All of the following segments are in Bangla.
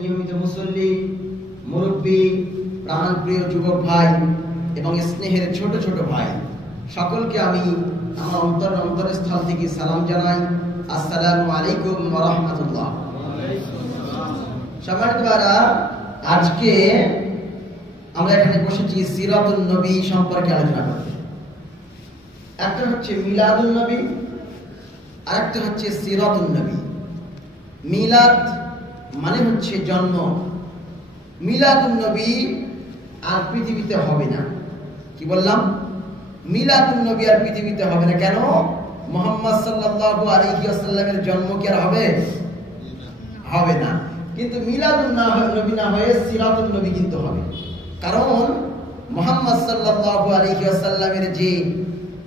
নিয়মিত মুসল্লি, মুরব্বী, প্রাণপ্রিয় যুবক ভাই এবং স্নেহের ছোট ছোট ভাই সকলকে আমি আমার অন্তরস্থল থেকে সালাম জানাই। আসসালামু আলাইকুম ওয়া রাহমাতুল্লাহ। সম্মানিত ভাইরা, আজকে আমরা এখানে বসেছি সিরাতুন নবী সম্পর্কে আলোচনা করতে। একটা হচ্ছে মিলাদুন নবী, আরেকটা হচ্ছে সিরাতুন নবী। মিলাদ মানে হচ্ছে জন্ম। মিলাদুন নবী আর পৃথিবীতে হবে না। কি বললাম? মিলাদুন নবী আর পৃথিবীতে হবে না। কেন? মুহাম্মদ সাল্লাল্লাহু আলাইহি ওয়াসাল্লামের জন্ম কি আর হবে? হবে না। কিন্তু মিলাদুন নবী না হয়ে সিরাতুন নবী কিন্তু হবে। কারণ মুহাম্মদ সাল্লাল্লাহু আলাইহি ওয়াসাল্লামের যে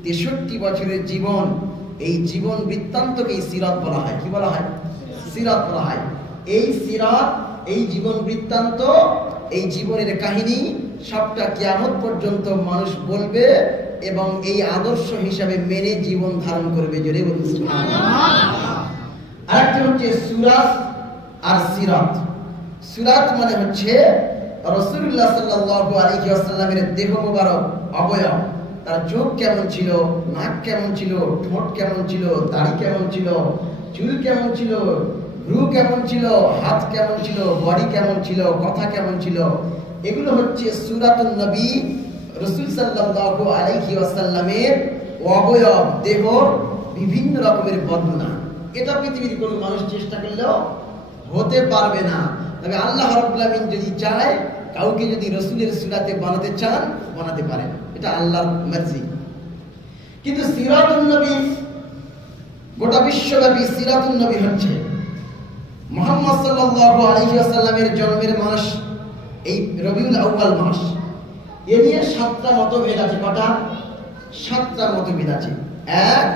63 বছরের জীবন, এই জীবন বৃত্তান্তকেই সিরাত বলা হয়। কি বলা হয়? সিরাত বলা হয়। এই সিরাত, এই জীবন বৃত্তান্ত, এই জীবনের কাহিনী সবটা কিয়ামত পর্যন্ত মানুষ বলবে এবং এই আদর্শ হিসাবে মেনে জীবন ধারণ করবে। জোরে বলুন সুবহানাল্লাহ। আরেকটা হচ্ছে সুরাত আর সিরাত। সুরাত মানে হচ্ছে রাসূলুল্লাহ সাল্লাল্লাহু আলাইহি ওয়াসাল্লামের দেহ মোবারক, অবয়ব, তার চোখ কেমন ছিল, নাক কেমন ছিল, ঠোঁট কেমন ছিল, দাড়ি কেমন ছিল, চুল কেমন ছিল, রূহ কেমন ছিল, হাত কেমন ছিল, বডি কেমন ছিল, কথা কেমন ছিল, এগুলো হচ্ছে সূরাতুন নবী। রাসূল সাল্লাল্লাহু আলাইহি ওয়াসাল্লামের অবয়ব, দেহ বিভিন্ন রকমের বর্ণনা। এটা পৃথিবীর কোনো মানুষ চেষ্টা করলেও হতে পারবে না। তবে আল্লাহ রাব্বুল আমিন যদি চায়, কাউকে যদি রাসূলের সূরাতে বানাতে চান, বানাতে পারেন। এটা আল্লাহর মর্জি। কিন্তু সিরাতুন নবী, গোটা বিশ্বব্যাপী সিরাতুন নবী হচ্ছে মুহাম্মদ সাল্লাল্লাহু আলাইহি ওয়াসাল্লামের জন্মের মাস এই রবিউল আউয়াল মাস। এ নিয়ে 7টা মতভেদ আছে। কটা? 7টা মতভেদ আছে। এক,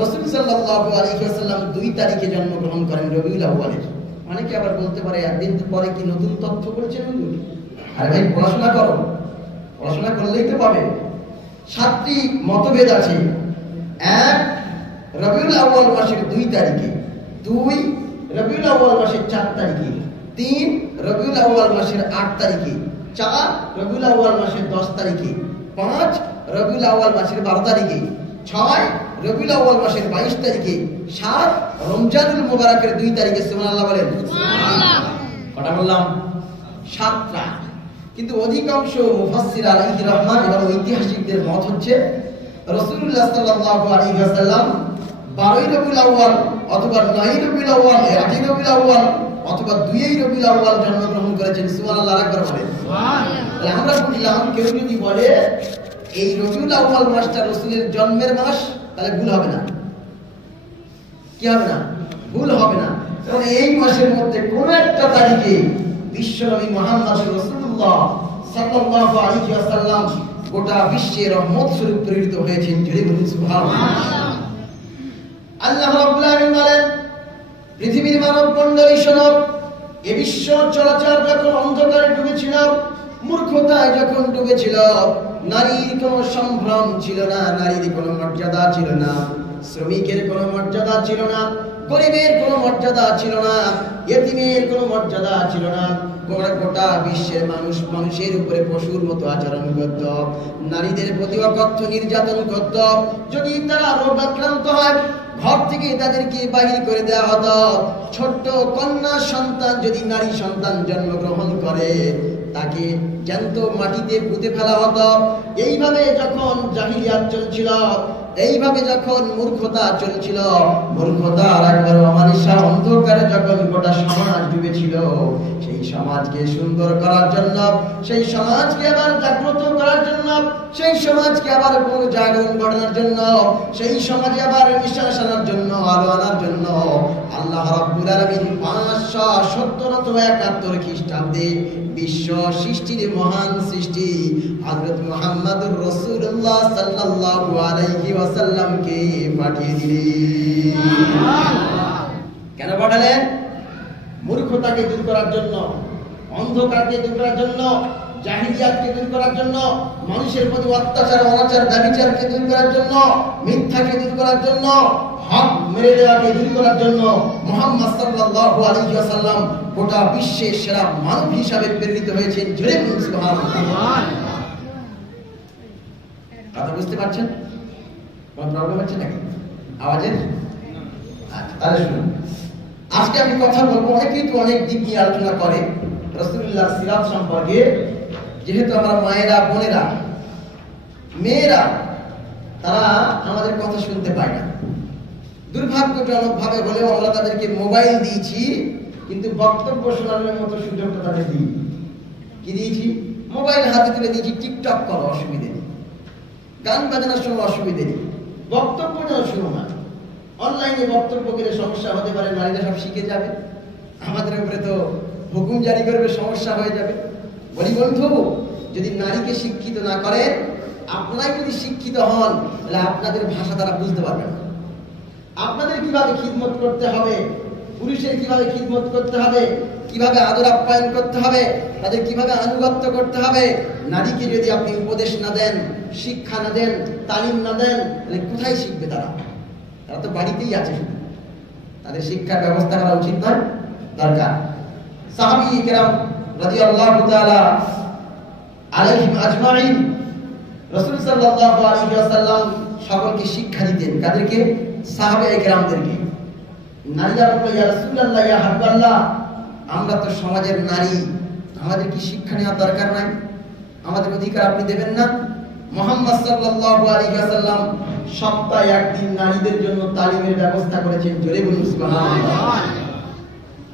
রাসূল সাল্লাল্লাহু আলাইহি ওয়াসাল্লাম 2 তারিখে জন্মগ্রহণ করেন রবিউল আউয়ালের। অনেকে আবার বলতে পারে একদিন পরে কি নতুন তথ্য বলছেন হুজুর? আরে ভাই, পড়াশোনা করো, পড়াশোনা করলেই তো পাবে। 7টি মতভেদ আছে। 1, রবিউল আউয়াল মাসের 2 তারিখে। 2, রবিউল আউয়াল মাসের 4 তারিখে। 3, রবিউল আউয়াল মাসের 8 তারিখে। 4, রবিউল আউয়াল মাসের 10 তারিখে। 5, রবিউল আউয়াল মাসের 12 তারিখে। 6, রবিউল আউয়াল মাসের 22 তারিখে। 7, রমজানুল মুবারকের 2 তারিখে। সুবহানাল্লাহ বলেন। সুবহানাল্লাহ। কটা বললাম? 7টা। কিন্তু অধিকাংশ মুফাসসির আলাইহির রহমান এবং ঐতিহাসিকদের মত হচ্ছে রাসূলুল্লাহ সাল্লাল্লাহু আলাইহি ওয়াসাল্লাম 12 রবিউল আউয়াল অথবা 9 রবিউল আউয়াল, 8 রবিউল আউয়াল অথবা 2 রবিউল আউয়াল জন্মগ্রহণ করেছেন। সুবহানাল্লাহ একবার বলেন। সুবহানাল্লাহ। আমরা বুঝলাম কেউ যদি বলে এই রবিউল আউয়াল মাসটা রাসূলের জন্মের মাস, তাহলে ভুল হবে না। কি হবে না? ভুল হবে না। কারণ এই মাসের মধ্যে কোন একটা তারিখে বিশ্বনবী মুহাম্মদ রাসূলুল্লাহ সাল্লাল্লাহু আলাইহি ওয়াসাল্লাম গোটা বিশ্বের রহমত স্বরূপ প্রেরিত হয়েছেন। জোরে বলুন সুবহানাল্লাহ। আল্লাহ রাব্বুল আলামিন বলেন, পৃথিবীর মানব মণ্ডলী শোনো, এ বিশ্ব চলাচল যখন অন্ধকারে ডুবেছিল, মূর্খতায় যখন ডুবেছিল, নারীর কোনো সম্ভ্রম ছিল না, নারীর কোনো মর্যাদা ছিল না, শ্রমিকের কোনো মর্যাদা ছিল না, গরিবের কোনো মর্যাদা ছিল না, ইয়েতিমের কোনো মর্যাদা ছিল না। গোটা বিশ্বের মানুষ মানুষের উপরে পশুর মতো আচরণ করত, নারীদের প্রতি অকথ্য নির্যাতন করত। যদি তারা রোগাক্রান্ত হয়, ঘর থেকে তাদেরকে বাহির করে দেওয়া হতো। ছোট্ট কন্যা সন্তান যদি নারী সন্তান জন্মগ্রহণ করে, তাকে জ্যান্ত মাটিতে পুঁতে ফেলা হতো। এইভাবে যখন জাহিলিয়াত চলছিল, এইভাবে যখন মূর্খতা চলছিল, মূর্খতার একবার অমানিসা অন্ধকারে যখন গোটা সমাজ ডুবেছিল, সেই সমাজকে সুন্দর করার জন্য, সেই সমাজকে আবার জাগ্রত করার জন্য, সেই সমাজকে আবার পুনর্জাগরণ ঘটানোর জন্য, সেই সমাজে আবার বিশ্বাস আনার জন্য, আলো আনার জন্য আল্লাহ রাব্বুল আলামিন 570 খ্রিস্টাব্দে বিশ্ব সৃষ্টির মহান সৃষ্টি হযরত মুহাম্মদুর রাসূলুল্লাহ সাল্লাল্লাহু আলাইহি ওয়াসাল্লামকে পাঠিয়ে দিলেন। কেন পাঠালেন? মূর্খতাকে দূর করার জন্য, অন্ধকারকে দূর করার জন্য, জাহিলিয়াতকে দূর করার জন্য, মানুষের প্রতি অত্যাচার, অনাচার, ব্যভিচারকে দূর করার জন্য, মিথ্যাকে দূর করার জন্য, হক মেরে দেওয়াকে দূর করার জন্য মুহাম্মদ সাল্লাল্লাহু আলাইহি ওয়াসাল্লাম গোটা বিশ্বের সেরা মানব হিসাবে প্রেরিত হয়েছেন। জোরে বলুন সুবহানাল্লাহ। কথা বুঝতে পারছেন? কোন প্রবলেম হচ্ছে নাকি আওয়াজের? আচ্ছা, তাহলে শুনুন, আজকে আমি কথা বলবো, অনেকেই তো অনেক দিক নিয়ে আলোচনা করে রাসূলুল্লাহ সিরাত সম্পর্কে। যেহেতু আমরা মায়েরা, বোনেরা, মেয়েরা, তারা আমাদের কথা শুনতে পায় না। দুর্ভাগ্যজনক ভাবে হলেও আমরা তাদেরকে মোবাইল দিয়েছি, কিন্তু বক্তব্য শোনানোর মতো সুযোগটা তাদের দিই। কি দিয়েছি? মোবাইল হাতে তুলে দিয়েছি, টিকটক করো, অসুবিধে নেই, গান বাজনা শোনো, অসুবিধে নেই, বক্তব্য যেন শুনো না। অনলাইনে বক্তব্য গেলে সমস্যা হতে পারে, নারীরা সব শিখে যাবে, আমাদের উপরে তো হুকুম জারি করবে, সমস্যা হয়ে যাবে। বলি বন্ধু, যদি নারীকে শিক্ষিত না করেন, আপনারাই যদি শিক্ষিত হন, তাহলে আপনাদের ভাষা তারা বুঝতে পারবে না। আপনাদের কিভাবে খিদমত করতে হবে, পুরুষের কিভাবে খিদমত করতে হবে, কিভাবে আদর আপ্যায়ন করতে হবে, তাদের কিভাবে আনুগত্য করতে হবে, নারীকে যদি আপনি উপদেশ না দেন, শিক্ষা না দেন, তালিম না দেন, তাহলে কোথায় শিখবে তারা? তারা তো বাড়িতেই আছে শুধু। তাদের শিক্ষার ব্যবস্থা করা উচিত নয়, দরকার। সাহাবী কিরাম রাদিয়াল্লাহু তাআলা আলাইহিম আজমাইন, রাসূল সাল্লাল্লাহু আলাইহি ওয়াসাল্লাম সকলকে শিক্ষা দিতেন। কাদেরকে? সাহাবায়ে কেরামদেরকে। নারীরা বলল, ইয়া রাসূলুল্লাহ, ইয়া হাবিবাল্লাহ, আমরা তো সমাজের নারী, আমাদের কি শিক্ষা নেওয়ার দরকার নাই? আমাদের অধিকার আপনি দেবেন না? মুহাম্মদ সাল্লাল্লাহু আলাইহি ওয়াসাল্লাম সপ্তাহে একদিন নারীদের জন্য তালিমের ব্যবস্থা করেছেন। জোরে বলুন সুবহানাল্লাহ।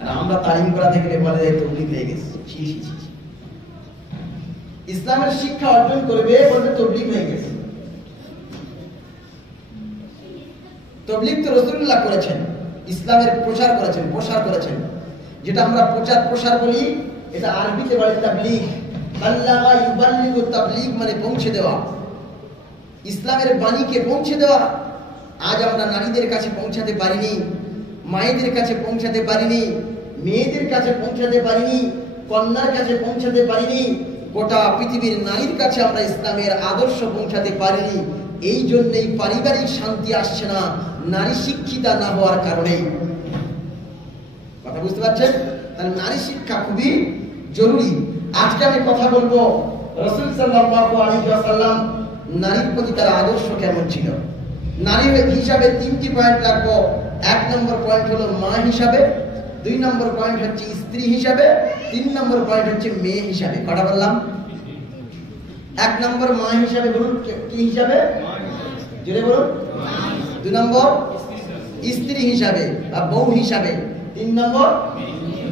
আর আমরা তালিম করা থেকে বলে তবলিগ হয়ে গেছে। ইসলামের শিক্ষা অর্জন করবে বলতে তবলিগ হয়ে গেছে। তবলিগ তো রাসূলুল্লাহ করেছেন, ইসলামের প্রচার করেছেন, প্রসার করেছেন। যেটা আমরা প্রচার প্রসার বলি, এটা আরবিতে বলে তাবলীগ। বাল্লাগা ইউবাল্লিগু, তাবলীগ মানে পৌঁছে দেওয়া, ইসলামের বাণীকে পৌঁছে দেওয়া। আজ আমরা নারীদের কাছে পৌঁছাতে পারিনি, মায়েদের কাছে পৌঁছাতে পারিনি, মেয়েদের কাছে পৌঁছাতে পারিনি, কন্যার কাছে পৌঁছাতে পারিনি, গোটা পৃথিবীর নারীর কাছে আমরা ইসলামের আদর্শ পৌঁছাতে পারিনি। এই জন্যই পারিবারিক শান্তি আসছে না, নারী শিক্ষিতা না হওয়ার কারণে। কথা বুঝতে পারছেন? তাহলে নারী শিক্ষা খুবই জরুরি। আজকে আমি কথা বলবো রাসূল সাল্লাল্লাহু আলাইহি ওয়াসাল্লাম নারীর প্রতি তার আদর্শ কেমন ছিল। নারী হিসাবে তিনটি পয়েন্ট রাখবো। এক নম্বর পয়েন্ট হলো মা হিসাবে, দুই নম্বর পয়েন্ট হচ্ছে স্ত্রী হিসাবে, তিন নম্বর পয়েন্ট হচ্ছে মেয়ে হিসাবে। কটা বললাম? এক নম্বর মা হিসাবে, বলুন কি হিসাবে? জোরে বলুন। দুই নম্বর স্ত্রী হিসাবে বা বউ হিসাবে, তিন নম্বর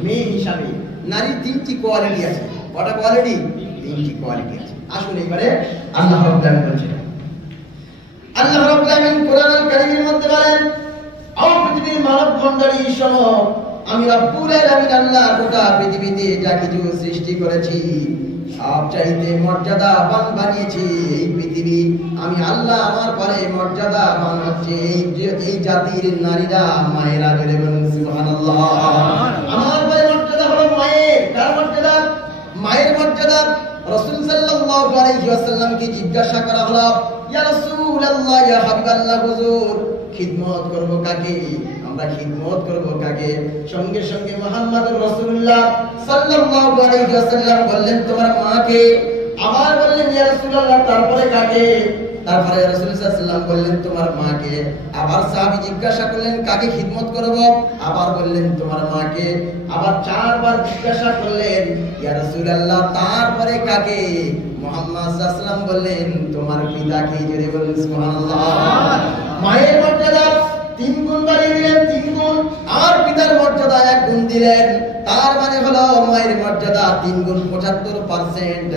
মেয়ে হিসাবে। নারীর তিনটি কোয়ালিটি আছে। কটা কোয়ালিটি? তিনটি কোয়ালিটি আছে। আসুন এবারে আল্লাহ রাব্বুল আলামিন বলেন, আল্লাহ রাব্বুল আলামিন কোরআনুল কারীমের মধ্যে বলেন, ও পৃথিবীর মানব মণ্ডলী শোনো, আমি রব্বুল আলামিন আল্লাহ গোটা পৃথিবীতে যা কিছু সৃষ্টি করেছি সবচাইতে মর্যাদাবান বানিয়েছি এই পৃথিবী। আমি আল্লাহ আমার পরে মর্যাদাবান হচ্ছে এই জাতির নারীরা, মায়েরা। বলে বলুন সুবহানাল্লাহ। আমার পরে মর্যাদা হলো মায়ের। কার মর্যাদা? মায়ের মর্যাদা। রাসূল সাল্লাল্লাহু আলাইহি ওয়াসাল্লামকে জিজ্ঞাসা করা হলো, ইয়া রাসূলুল্লাহ, ইয়া হাবিবাল্লাহ, হুজুর খিদমত করব কাকে? আমরা খিদমত করব কাকে? সঙ্গে সঙ্গে মুহাম্মদুর রাসূলুল্লাহ সাল্লাল্লাহু আলাইহি ওয়াসাল্লাম বললেন, তোমার মাকে। আবার বললেন, ইয়া রাসূলুল্লাহ, তারপরে কাকে? তারপরে রাসূল সাল্লাল্লাহু আলাইহি ওয়াসাল্লাম বললেন, তোমার মাকে। আবার সাহাবী জিজ্ঞাসা করলেন, কাকে খিদমত করব? আবার বললেন, তোমার মাকে। আবার চারবার জিজ্ঞাসা করলেন, ইয়া রাসূলুল্লাহ, তারপরে কাকে? মুহাম্মদ সাল্লাল্লাহু আলাইহি ওয়াসাল্লাম বললেন, তোমার পিতাকে। জোরে বলুন সুবহানাল্লাহ। মায়ের মর্যাদা 3 গুণ বাড়িয়ে দিলেন, 3 গুণ। আর পিতার মর্যাদা 1 গুণ দিলেন। তার মানে হলো মায়ের মর্যাদা 3 গুণ 75%,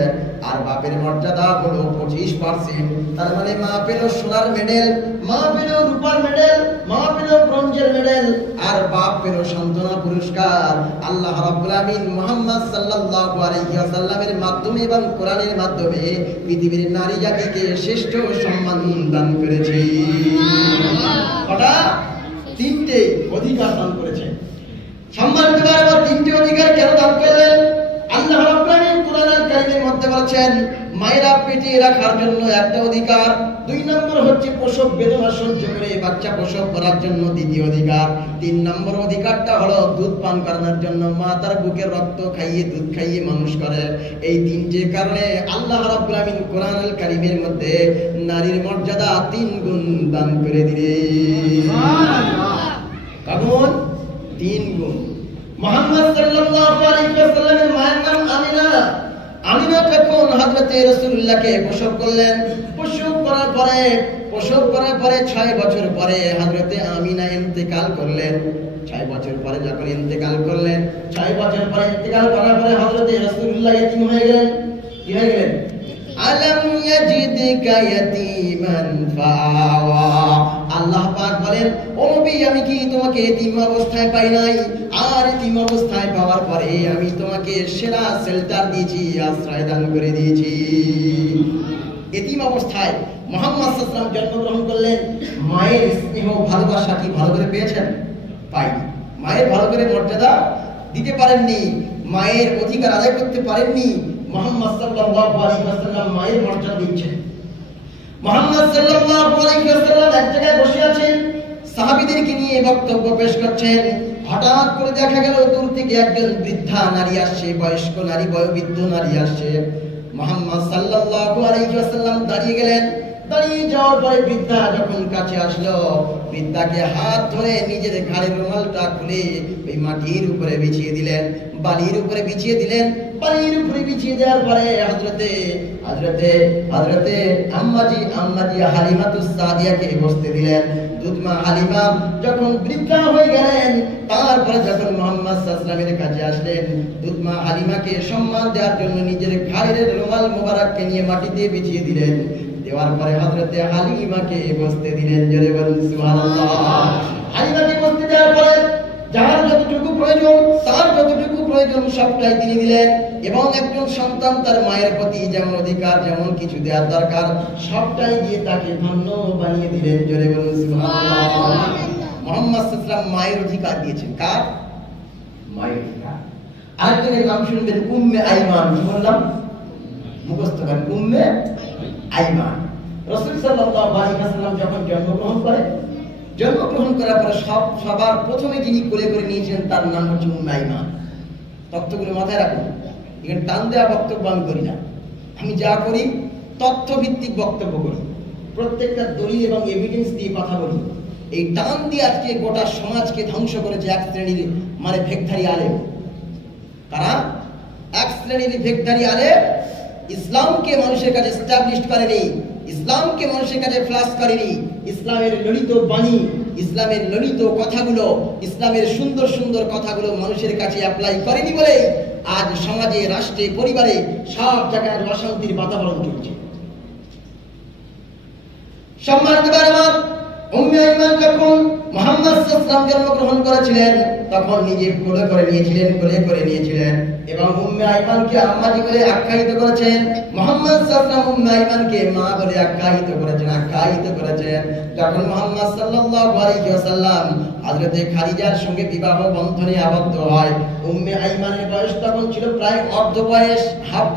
আর বাপের মর্যাদা হলো 25%। তার মানে মা পেল সোনার মেডেল, মা পেল রূপার মেডেল, মা পেল ব্রোঞ্জের মেডেল, আর বাপ পেল সান্ত্বনা পুরস্কার। আল্লাহ রাব্বুল আমিন মুহাম্মদ সাল্লাল্লাহু আলাইহি ওয়াসাল্লামের মাধ্যমে এবং কোরআনের মাধ্যমে পৃথিবীর নারী জাতিকে শ্রেষ্ঠ সম্মান দান করেছে। কটা? 3টে অধিকার দান করেছে। সম্মান দেওয়ার পর 3টে অধিকার কেন দান করলেন? আল্লাহ রাব্বুল আমিন কোরআনুল কারীমের মধ্যে বলেছেন, মায়েরা পেটে বাঁচিয়ে রাখার জন্য একটা অধিকার, 2 নম্বর হচ্ছে প্রসব বেদনা সহ্য করে বাচ্চা প্রসব করার জন্য দ্বিতীয় অধিকার, 3 নম্বর অধিকারটা হলো দুধ পান করানোর জন্য মা তার বুকের রক্ত খাইয়ে দুধ খাইয়ে মানুষ করে। এই 3টে কারণে আল্লাহ রাব্বুল আমিন কোরআনুল কারীমের মধ্যে নারীর মর্যাদা 3 গুণ দান করে দিলেন। সুবহানাল্লাহ। কেমন? 3 গুণ। মুহাম্মদ সাল্লাল্লাহু আলাইহি ওয়াসাল্লামের মায়ের নাম আমিনা। আমিনা যখন হযরতে রাসূলুল্লাহকে প্রসব করলেন, প্রসব করার পরে 6 বছর পরে হযরতে আমিনা ইন্তেকাল করলেন। 6 বছর পরে যখন ইন্তেকাল করলেন, 6 বছর পরে ইন্তেকাল করার পরে হযরতে রাসূলুল্লাহ ইতিম হয়ে গেলেন। কি হয়ে গেলেন? আলাম ইয়াজিদকা ইয়াতীমান ফাআওয়া। আল্লাহ পাক বলেন, ও নবী, আমি কি তোমাকে এতিম অবস্থায় পাই নাই? আর এতিম অবস্থায় পাওয়ার পরে আমি তোমাকে সেরা শেল্টার দিয়েছি, আশ্রয় দান করে দিয়েছি। এতিম অবস্থায় মুহাম্মদ সাল্লাল্লাহু আলাইহি ওয়াসাল্লাম জন্মগ্রহণ করলেন। মায়ের স্নেহ ভালোবাসা কি ভালো করে পেয়েছেন? পাইনি। মায়ের ভালো করে মর্যাদা দিতে পারেননি, মায়ের অধিকার আদায় করতে পারেননি। মুহাম্মদ সাল্লাল্লাহু আলাইহি ওয়াসাল্লাম মায়ের মর্যাদা দিচ্ছেন। মুহাম্মদ সাল্লাল্লাহু আলাইহি ওয়াসাল্লাম এক জায়গায় বসে আছেন, সাহাবীদেরকে নিয়ে বক্তব্য পেশ করছেন। হঠাৎ করে দেখা গেল দূর থেকে একজন বৃদ্ধা নারী আসছে, বয়স্ক নারী, বয়োবৃদ্ধ নারী আসছে। মুহাম্মদ সাল্লাল্লাহু আলাইহি ওয়াসাল্লাম দাঁড়িয়ে গেলেন। দাঁড়িয়ে যাওয়ার পরে বৃদ্ধা যখন কাছে আসলো, বৃদ্ধাকে হাত ধরে নিজের ঘাড়ের রুমালটা খুলে ওই মাটির উপরে বিছিয়ে দিলেন, বালির উপরে বিছিয়ে দিলেন। বালির উপরে বিছিয়ে দেওয়ার পরে হযরতে আম্মাজি হালিমাতুস সাদিয়াকে বসতে দিলেন। দুধমা হালিমা যখন বৃদ্ধা হয়ে গেলেন, তারপরে যখন মুহাম্মদ সাল্লাল্লাহু আলাইহি ওয়াসাল্লামের কাছে আসলেন, দুধমা হালিমাকে সম্মান দেওয়ার জন্য নিজের ঘাড়ের রুমাল মোবারককে নিয়ে মাটিতে বিছিয়ে দিলেন। দেওয়ার পরে হযরতে হালিমাকে বসতে দিলেন। জোরে বলুন সুবহানাল্লাহ। হালিমাকে বসতে দেওয়ার পরে যার যতটুকু প্রয়োজন, তার যতটুকু প্রয়োজন সবটাই তিনি দিলেন। এবং একজন সন্তান তার মায়ের প্রতি যেমন অধিকার, যেমন কিছু দেওয়ার দরকার, সবটাই দিয়ে তাকে ধন্য বানিয়ে দিলেন। জোরে বলুন সুবহানাল্লাহ। মুহাম্মদ সাল্লাল্লাহু আলাইহি ওয়াসাল্লাম মায়ের অধিকার দিয়েছেন। কার? মায়ের অধিকার। আরেকজনের নাম শুনবেন, উম্মে আইমান। কি বললাম? মুখস্থ করেন, উম্মে আইমান। রাসূল সাল্লাল্লাহু আলাইহি ওয়াসাল্লাম যখন জন্মগ্রহণ করার পরে সবার প্রথমে যিনি কোলে করে নিয়েছেন তার নাম হচ্ছে উম্মে আইমান। তথ্যগুলো মাথায় রাখুন। এখানে টান দেওয়া বক্তব্য আমি করি না, আমি যা করি তথ্য ভিত্তিক বক্তব্য করি, প্রত্যেকটা দলিল এবং এভিডেন্স দিয়ে কথা বলি। এই টান দিয়ে আজকে গোটা সমাজকে ধ্বংস করেছে এক শ্রেণীর ভেকধারী আলেম। তারা এক শ্রেণীর ভেকধারী আলেম ইসলামকে মানুষের কাছে এস্টাবলিশ করেনি, ইসলামকে মানুষের কাছে ফ্লাশ করেনি। ইসলামের ললিত বাণী, ইসলামের ললিত কথাগুলো, ইসলামের সুন্দর সুন্দর কথাগুলো মানুষের কাছে অ্যাপ্লাই করেনি বলে আজ সমাজে, রাষ্ট্রে, পরিবারে সব জায়গায় অশান্তির বাতাবরণ চলছে। সম্মানিত ভাইরা, উম্মে আইমান যখন মুহাম্মদ সাল্লাল্লাহু আলাইহি ওয়াসাল্লাম জন্মগ্রহণ করেছিলেন, তখন নিজে কোলে করে নিয়েছিলেন এবং উম্মে আইমানকে আম্মাজি বলে আখ্যায়িত করেছেন। মুহাম্মদ সাল্লাল্লাহু আলাইহি ওয়াসাল্লাম উম্মে আইমানকে মা বলে আখ্যায়িত করেছেন। যখন মুহাম্মদ সাল্লাল্লাহু আলাইহি ওয়াসাল্লাম হযরতে খাদিজার সঙ্গে বিবাহ বন্ধনে আবদ্ধ হয়, উম্মে আইমানের বয়স তখন ছিল প্রায় অর্ধ বয়স, হাফ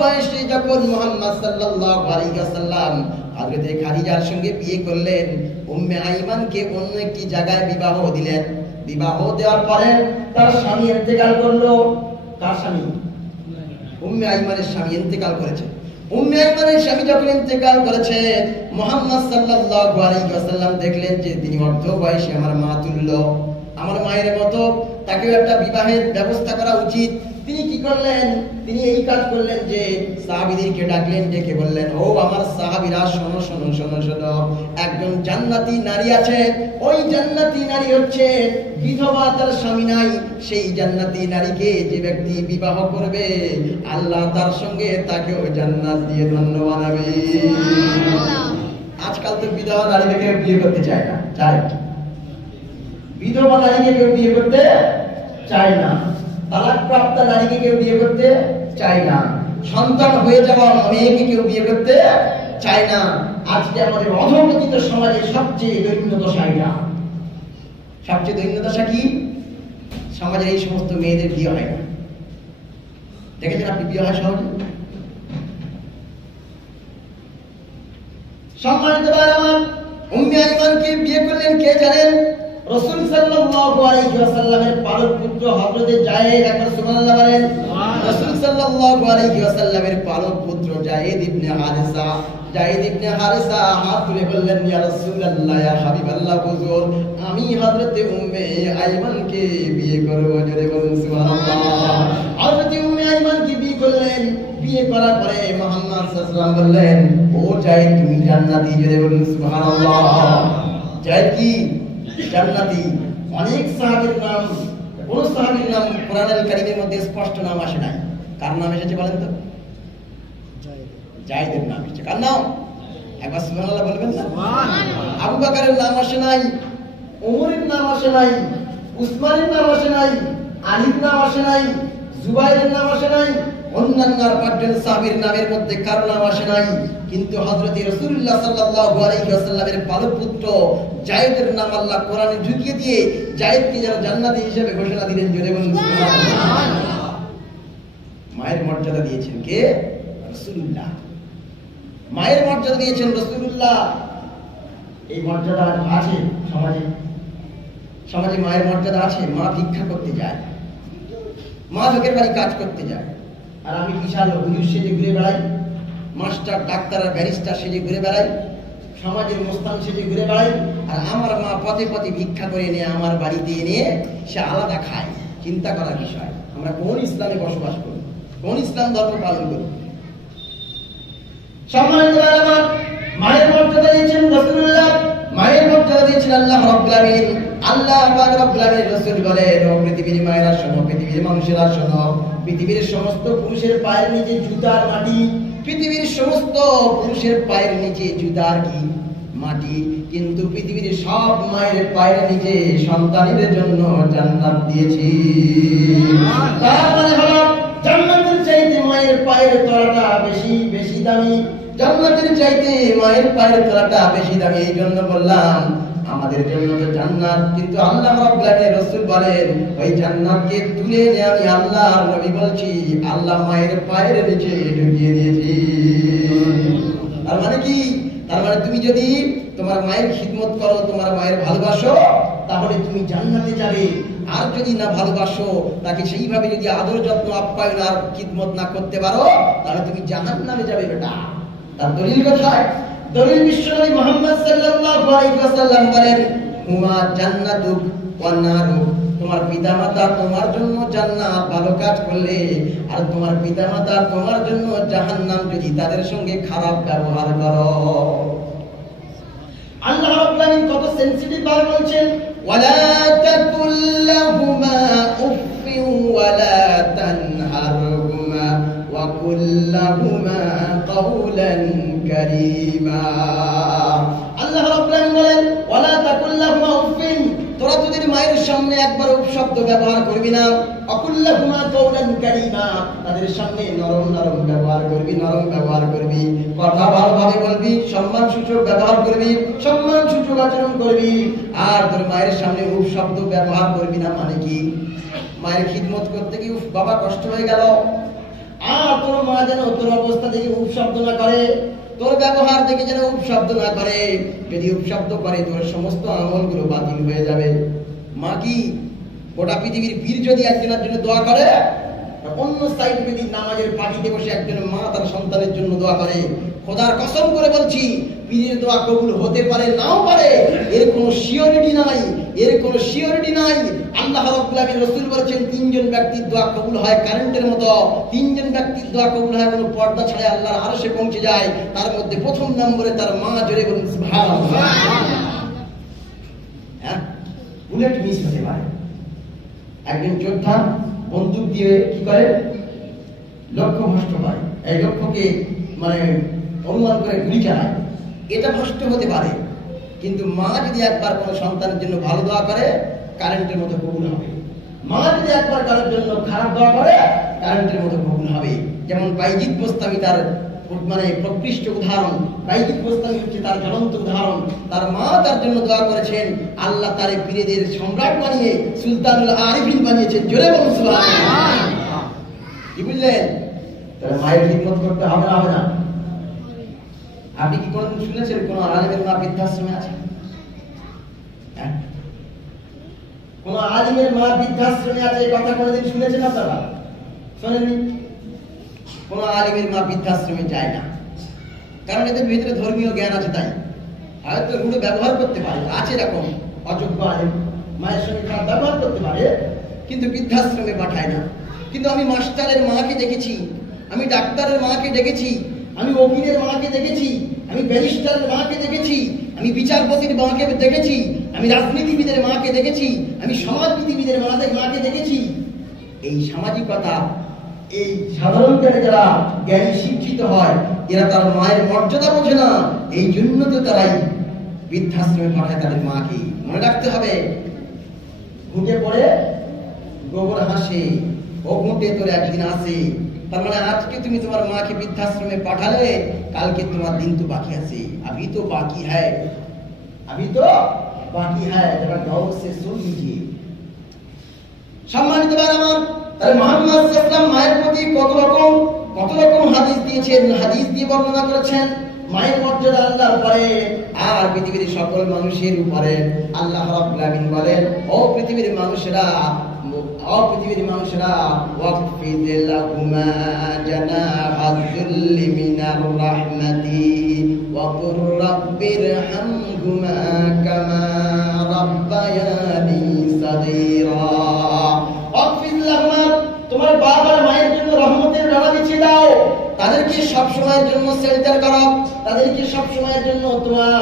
বয়সে যখন মুহাম্মদ সাল্লাল্লাহু আলাইহি ওয়াসাল্লাম হযরতে খাদিজার সঙ্গে বিয়ে করলেন, উম্মে আইমানকে অন্য একটি জায়গায় বিবাহ দিলেন। বিবাহ দেওয়ার পরে তার স্বামী ইন্তেকাল করলো। তার স্বামী উম্মে আইমানের স্বামী ইন্তেকাল করেছে। উম্মে আইমানের স্বামী যখন ইন্তেকাল করেছে, মুহাম্মদ সাল্লাল্লাহু আলাইহি ওয়াসাল্লাম দেখলেন যে তিনি অর্ধ বয়সী, আমার মা তুল্য, আমার মায়ের মতো, তাকেও একটা বিবাহের ব্যবস্থা করা উচিত। তিনি কি করলেন? তিনি এই কাজ করলেন যে সাহাবীদেরকে ডাকলেন, ডেকে বললেন, ও আমার সাহাবীরা, শোনো, একজন জান্নাতি নারী আছে। ওই জান্নাতি নারী হচ্ছে বিধবা, তার স্বামী নাই। সেই জান্নাতি নারীকে যে ব্যক্তি বিবাহ করবে, আল্লাহ তার সঙ্গে তাকেও জান্নাত দিয়ে ধন্য বানাবে। আজকাল তো বিধবা নারীকে কেউ বিয়ে করতে চায় না, বিধবা নারীকে কেউ বিয়ে করতে চায় না, তালাকপ্রাপ্ত নারীকে কেউ বিয়ে করতে চায় না, সন্তান হয়ে যাওয়া মেয়েকে কেউ বিয়ে করতে চায় না। আজকে আমাদের অধঃপতিত সমাজে সবচেয়ে দৈন্য দশা এটা। সবচেয়ে দৈন্য দশা কি? সমাজের এই সমস্ত মেয়েদের বিয়ে হয় না। দেখেছেন আপনি বিয়ে হয় সহজে? সম্মানিত ভাই আমার, উম্মে আইমানকে বিয়ে করলেন কে জানেন? রাসূল সাল্লাল্লাহু আলাইহি ওয়াসাল্লামের পালক পুত্র হযরত যায়েদ, একবার সুবহানাল্লাহ বলেন। রাসূল সাল্লাল্লাহু আলাইহি ওয়াসাল্লামের পালক পুত্র যায়েদ ইবনে হারিসা। যায়েদ ইবনে হারিসা হাত তুলে বললেন, ইয়া রাসূলুল্লাহ, ইয়া হাবিবাল্লাহ, হুজুর আমি হযরত উম্মে আইমানকে বিয়ে করব। জোরে বলুন সুবহানাল্লাহ। হযরত উম্মে আইমানকে বিয়ে করলেন। বিয়ে করার পরে মুহাম্মদ সাল্লাল্লাহু আলাইহি ওয়াসাল্লাম বললেন, ও যায়েদ তুমি জান্নাতি। জোরে বলুন সুবহানাল্লাহ। যায়েদ কি জান্নাতি? অনেক সাহাবীর নাম, কোন সাহাবীর নাম কোরআনুল কারীমের মধ্যে স্পষ্ট নাম আসে নাই। কার নাম এসেছে বলেন তো? যায়েদের নাম এসেছে। কার নাম? একবার সুবহানাল্লাহ বলবেন না? সুবহানাল্লাহ। আবু বকরের নাম আসে নাই, ওমরের নাম আসে নাই, উসমানের নাম আসে নাই, আলীর নাম আসে নাই, জুবাইরের নাম আসে নাই, অন্যান্য ৫ জন সাহাবীর নামের মধ্যে কারো নাম আসে নাই। কিন্তু হযরত রাসূলুল্লাহ সাল্লাল্লাহু আলাইহি ওয়াসাল্লামের পালক পুত্র যায়েদের নাম আল্লাহ কোরআনে ঢুকিয়ে দিয়ে যায়েদকে যেন জান্নাতি হিসেবে ঘোষণা দিলেন। জোরে বলুন সুবহানাল্লাহ। মায়ের মর্যাদা দিয়েছেন কে? রাসূলুল্লাহ। মায়ের মর্যাদা দিয়েছেন রাসূলুল্লাহ। এই মর্যাদা আছে সমাজে? সমাজে মায়ের মর্যাদা আছে? মা ভিক্ষা করতে যায়, মা লোকের বাড়ি কাজ করতে যায়, আর আমি বিশাল হুজুর সেজে ঘুরে বেড়াই, মাস্টার, ডাক্তার আর ব্যারিস্টার সেজে ঘুরে বেড়াই, সমাজের মোস্তান সেজে ঘুরে বেড়াই, আর আমার মা পথে পথে ভিক্ষা করে এনে আমার বাড়িতে এনে সে আলাদা খায়। চিন্তা করার বিষয়। আমরা কোন ইসলামে বসবাস করি? কোন ইসলাম ধর্ম পালন করি? সম্মানিত ভাই আমার, মায়ের মর্যাদা দিয়েছেন রাসূলুল্লাহ, মায়ের মর্যাদা দিয়েছেন আল্লাহ রাব্বুল আলামিন। আল্লাহ পাক রাব্বুল আলামিন রাসূল বলেন, ও পৃথিবীর মায়েরা শোনো, পৃথিবীর মানুষেরা শোনো, পৃথিবীর সমস্ত পুরুষের পায়ের নিচে জুতার মাটি, পৃথিবীর সমস্ত পুরুষের পায়ের নিচে জুতার কি মাটি, কিন্তু পৃথিবীর সব মায়ের পায়ের নিচে সন্তানদের জন্য জান্নাত দিয়েছি। তার মানে হলো জান্নাতের চাইতে মায়ের পায়ের তলাটা বেশি বেশি দামি, জান্নাতের চাইতে মায়ের পায়ের তলাটা বেশি দামি। এই জন্য বললাম আমাদের জন্য তো জান্নাত, কিন্তু আল্লাহ রাব্বুল আলামিন রাসূল বলেন ওই জান্নাতকে তুলে এনে আমি আল্লাহর নবী বলছি আল্লাহ মায়ের পায়ের নিচে ঢুকিয়ে দিয়েছি। তার মানে কি? তার মানে তুমি যদি তোমার মায়ের খিদমত করো, তোমার মায়ের ভালোবাসো, তাহলে তুমি জান্নাতে যাবে। আর যদি না ভালোবাসো, তাকে সেইভাবে যদি আদর যত্ন আপ্যায়ন আর খিদমত না করতে পারো, তাহলে তুমি জাহান্নামে যাবে বেটা। তার দলিল কোথায়? দলিল বিশ্বনবী মুহাম্মদ সাল্লাল্লাহু আলাইহি ওয়াসাল্লাম বলেন, হুমা জান্নাতুক ওয়া নারুক, তোমার পিতামাতা তোমার জন্য জান্নাত ভালো কাজ করলে, আর তোমার পিতামাতা তোমার জন্য জাহান্নাম যদি তাদের সঙ্গে খারাপ ব্যবহার করো। আল্লাহ রাব্বুল আলামিন কত সেনসিটিভ ভাবে বলছেন, ওয়ালা তাকুল লাহুমা উফফিন ওয়ালা তানহারহুমা ওয়া কুল লাহুমা কাওলান কারীমা। আল্লাহ রাব্বুল আলামিন বলেন, ওয়ালা তাকুল লাহুমা উফফিন, তোরা তোদের মায়ের সামনে একবার উপশব্দ ব্যবহার করবি না, অকুল লাহুমা কাওলান কারীমা, তাদের সামনে নরম নরম ব্যবহার করবি, নরম ব্যবহার করবি, কথা ভালোভাবে বলবি, সম্মানসূচক ব্যবহার করবি, সম্মানসূচক আচরণ করবি। আর তোর মায়ের সামনে উপশব্দ ব্যবহার করবি না। মানে কি? মায়ের খিদমত করতে গিয়ে উফ বাবা কষ্ট হয়ে গেল, আর তোর মা যেন তোর অবস্থা দেখে উপশব্দ না করে, তোর ব্যবহার দেখে যেন উপশব্দ না করে। যদি উপশব্দ করে তোর সমস্ত আমলগুলো বাতিল হয়ে যাবে। মা কি গোটা পৃথিবীর বীর যদি একজনের জন্য দোয়া করে, অন্য সাইডে যদি নামাজের পাটিতে বসে একজন মা তার সন্তানের জন্য দোয়া করে, খোদার কসম করে বলছি পীরের দোয়া কবুল হতে পারে, নাও পারে, এর কোনো সিওরিটি নাই, এর কোনো সিওরিটি নাই। আল্লাহ রাব্বুল আলামিন রাসূল বলেছেন ৩ জন ব্যক্তির দোয়া কবুল হয় কারেন্টের মতো, ৩ জন ব্যক্তির দোয়া কবুল হয় কোনো পর্দা ছাড়াই আল্লাহর আরশে পৌঁছে যায়। তার মধ্যে প্রথম নম্বরে তার মা। জোরে বলুন সুবহানাল্লাহ। হ্যাঁ, বুলেট মিস হতে পারে। একজন যোদ্ধা বন্দুক দিয়ে কি করে? লক্ষ্য ভ্রষ্ট করে, এই লক্ষ্যকে মানে অনুমান করে গুলি চালায়, এটা ভ্রষ্ট হতে পারে। কিন্তু মা যদি একবার কোনো সন্তানের জন্য ভালো দোয়া করে, কারেন্টের মতো কবুল হবে। মা যদি একবার কারোর জন্য খারাপ দোয়া করে, কারেন্টের মতো কবুল হবে। যেমন বাইজিদ বোস্তামি তার মানে প্রকৃষ্ট উদাহরণ। বাইজিদ বোস্তামি হচ্ছে তার জ্বলন্ত উদাহরণ। তার মা তার জন্য দোয়া করেছেন, আল্লাহ তারে পীরদের সম্রাট বানিয়ে সুলতানুল আরিফিন বানিয়েছেন। জোরে বলুন সুবহানাল্লাহ। কি বুঝলেন? তাহলে মায়ের খিদমত করতে হবে না? হবে না? আপনি কি কোনদিন শুনেছেন কোন আলেমের মা বৃদ্ধাশ্রমে আছে? কোন আলিমের মা বৃদ্ধাশ্রমে আছে এই কথা কোনদিন শুনেছেন আপনারা? শোনেননি? কোন আলিমের মা বৃদ্ধাশ্রমে যায় না, কারণ এদের ভিতরে ধর্মীয় জ্ঞান আছে, তাই হয়তো রূঢ় ব্যবহার করতে পারে, আছে এরকম অযোগ্য আলিম মায়ের সঙ্গে খারাপ ব্যবহার করতে পারে, কিন্তু বৃদ্ধাশ্রমে পাঠায় না। কিন্তু আমি মাস্টারের মাকে দেখেছি, আমি ডাক্তারের মাকে দেখেছি, আমি উকিলের মাকে দেখেছি, আমি ব্যারিস্টারের মাকে দেখেছি, আমি বিচারপতির মাকে দেখেছি, আমি রাজনীতিবিদের মাকে দেখেছি, আমি সমাজনীতিবিদের মাকে দেখেছি। এই সামাজিকতা, এই সাধারণ যারা জ্ঞানী শিক্ষিত হয়, এরা তার মায়ের মর্যাদা বোঝে না, এই জন্য তো তারাই বৃদ্ধাশ্রমে পাঠায় তাদের মাকে। মনে রাখতে হবে, ঘুটে পড়ে গোবর হাসে, ও ঘুটে তোর একদিন আসে। তার মানে আজকে তুমি তোমার মাকে বৃদ্ধাশ্রমে পাঠালে, কালকে তোমার দিন তো বাকি আছে। अभी तो बाकी है, अभी तो बाकी है, जरा गौर से सुन लीजिए। সম্মানিত ভাই আমার, তাহলে মুহাম্মদ সাল্লাল্লাহু আলাইহি ওয়াসাল্লাম মায়ের প্রতি কত রকম হাদিস দিয়েছেন, হাদিস দিয়ে বর্ণনা করেছেন। মায়ের মর্যাদা আল্লাহর উপরে আর পৃথিবীর সকল মানুষের উপরে। আল্লাহ রাব্বুল আলামিন বলেন, ও পৃথিবীর মানুষেরা, ওয়াকফিদ লাহুমা জানাহাল যুল্লি মিনার রাহমাতি ওয়া কুর রাব্বিরহামহুমা কামা রাব্বায়ানি সাগীরা। ওয়াকফিদ লাহুমা, তোমার বাবা মায়ের জন্য রহমতের ডানা বিছিয়ে দাও, তাদেরকে সব সময়ের জন্য শেল্টার করো, তাদেরকে সব সময়ের জন্য তোমার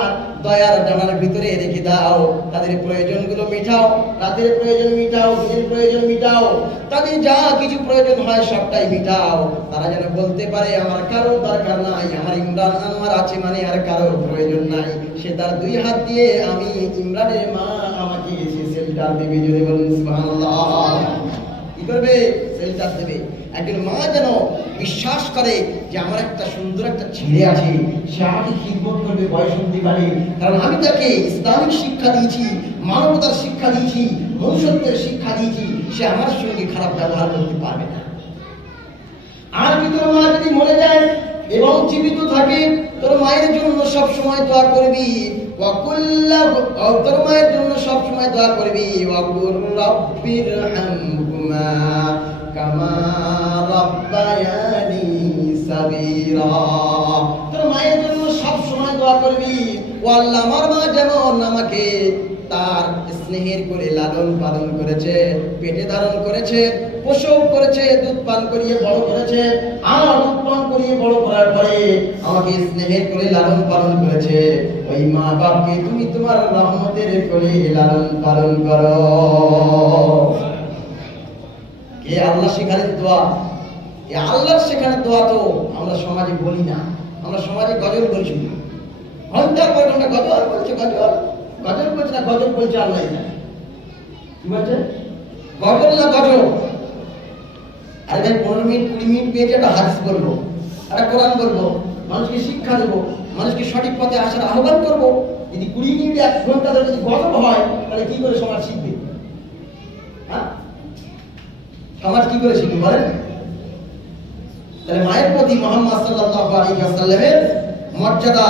দয়ার ডানার ভিতরে রেখে দাও। তাদের প্রয়োজনগুলো মিটাও, রাতের প্রয়োজন মিটাও, দিনের প্রয়োজন মিটাও, তাদের যা কিছু প্রয়োজন হয় সবটাই মিটাও। তারা যেন বলতে পারে আমার কারো দরকার নাই, আমার ইমরান আনোয়ার আছে মানে আর কারোর প্রয়োজন নাই। সে তার দুই হাত দিয়ে আমি ইমরানের মা আমাকে এসে শেল্টার দেবে। যদি বলেন সুবহানাল্লাহ, কি করবে? শেল্টার দেবে। একজন মা যেন বিশ্বাস করে যে আমার একটা সুন্দর একটা ছেলে আছে, সে আমাকে খিদমত করবে বয়সন্তি পারে, কারণ আমি তাকে ইসলামিক শিক্ষা দিয়েছি, মানবতার শিক্ষা দিয়েছি, মনুষ্যত্বের শিক্ষা দিয়েছি, সে আমার সঙ্গে খারাপ ব্যবহার করতে পারবে না। আর কি তোর মা যদি মরে যায় এবং জীবিত থাকে, তোর মায়ের জন্য সব সময় দোয়া করবি, তোর মায়ের জন্য সব সময় দোয়া করবি, ওয়াকুর রাব্বিরহামহুমা কামা রাব্বায়ানি সাগীরা। তোর মায়ের জন্য সব সময় দোয়া করবি, ও আল্লাহ আমার মা যেমন আমাকে তার স্নেহের করে লালন পালন করেছে, পেটে ধারণ করেছে, প্রসব করেছে, দুধ পান করিয়ে বড় করেছে, আর দুধ পান করিয়ে বড় করার পরে আমাকে স্নেহের করে লালন পালন করেছে, ওই মা বাপকে তুমি তোমার রহমতের করে লালন পালন করো। কে আল্লাহ শেখালেন দোয়া? এ আল্লাহর শেখানো দোয়া তো আমরা সমাজে বলি না, আমরা সমাজে গজল বলছি না, ঘন্টার পর ঘন্টা গজল বলছে, গজল বলছে না, গজল বলছে আল্লাহ। কি বলছে? গজল না গজল। আরে ভাই 15 মিনিট 20 মিনিট পেয়েছে একটা হাদিস বলবো, একটা কোরআন বলবো, মানুষকে শিক্ষা দেবো, মানুষকে সঠিক পথে আসার আহ্বান করবো। যদি 20 মিনিট 1 ঘন্টা ধরে যদি গজল হয়, তাহলে কি করে সমাজ শিখবে? হ্যাঁ, সমাজ কি করে শিখবে বলেন? তাহলে মায়ের প্রতি মুহাম্মদ সাল্লাল্লাহু আলাইহি ওয়াসাল্লামের মর্যাদা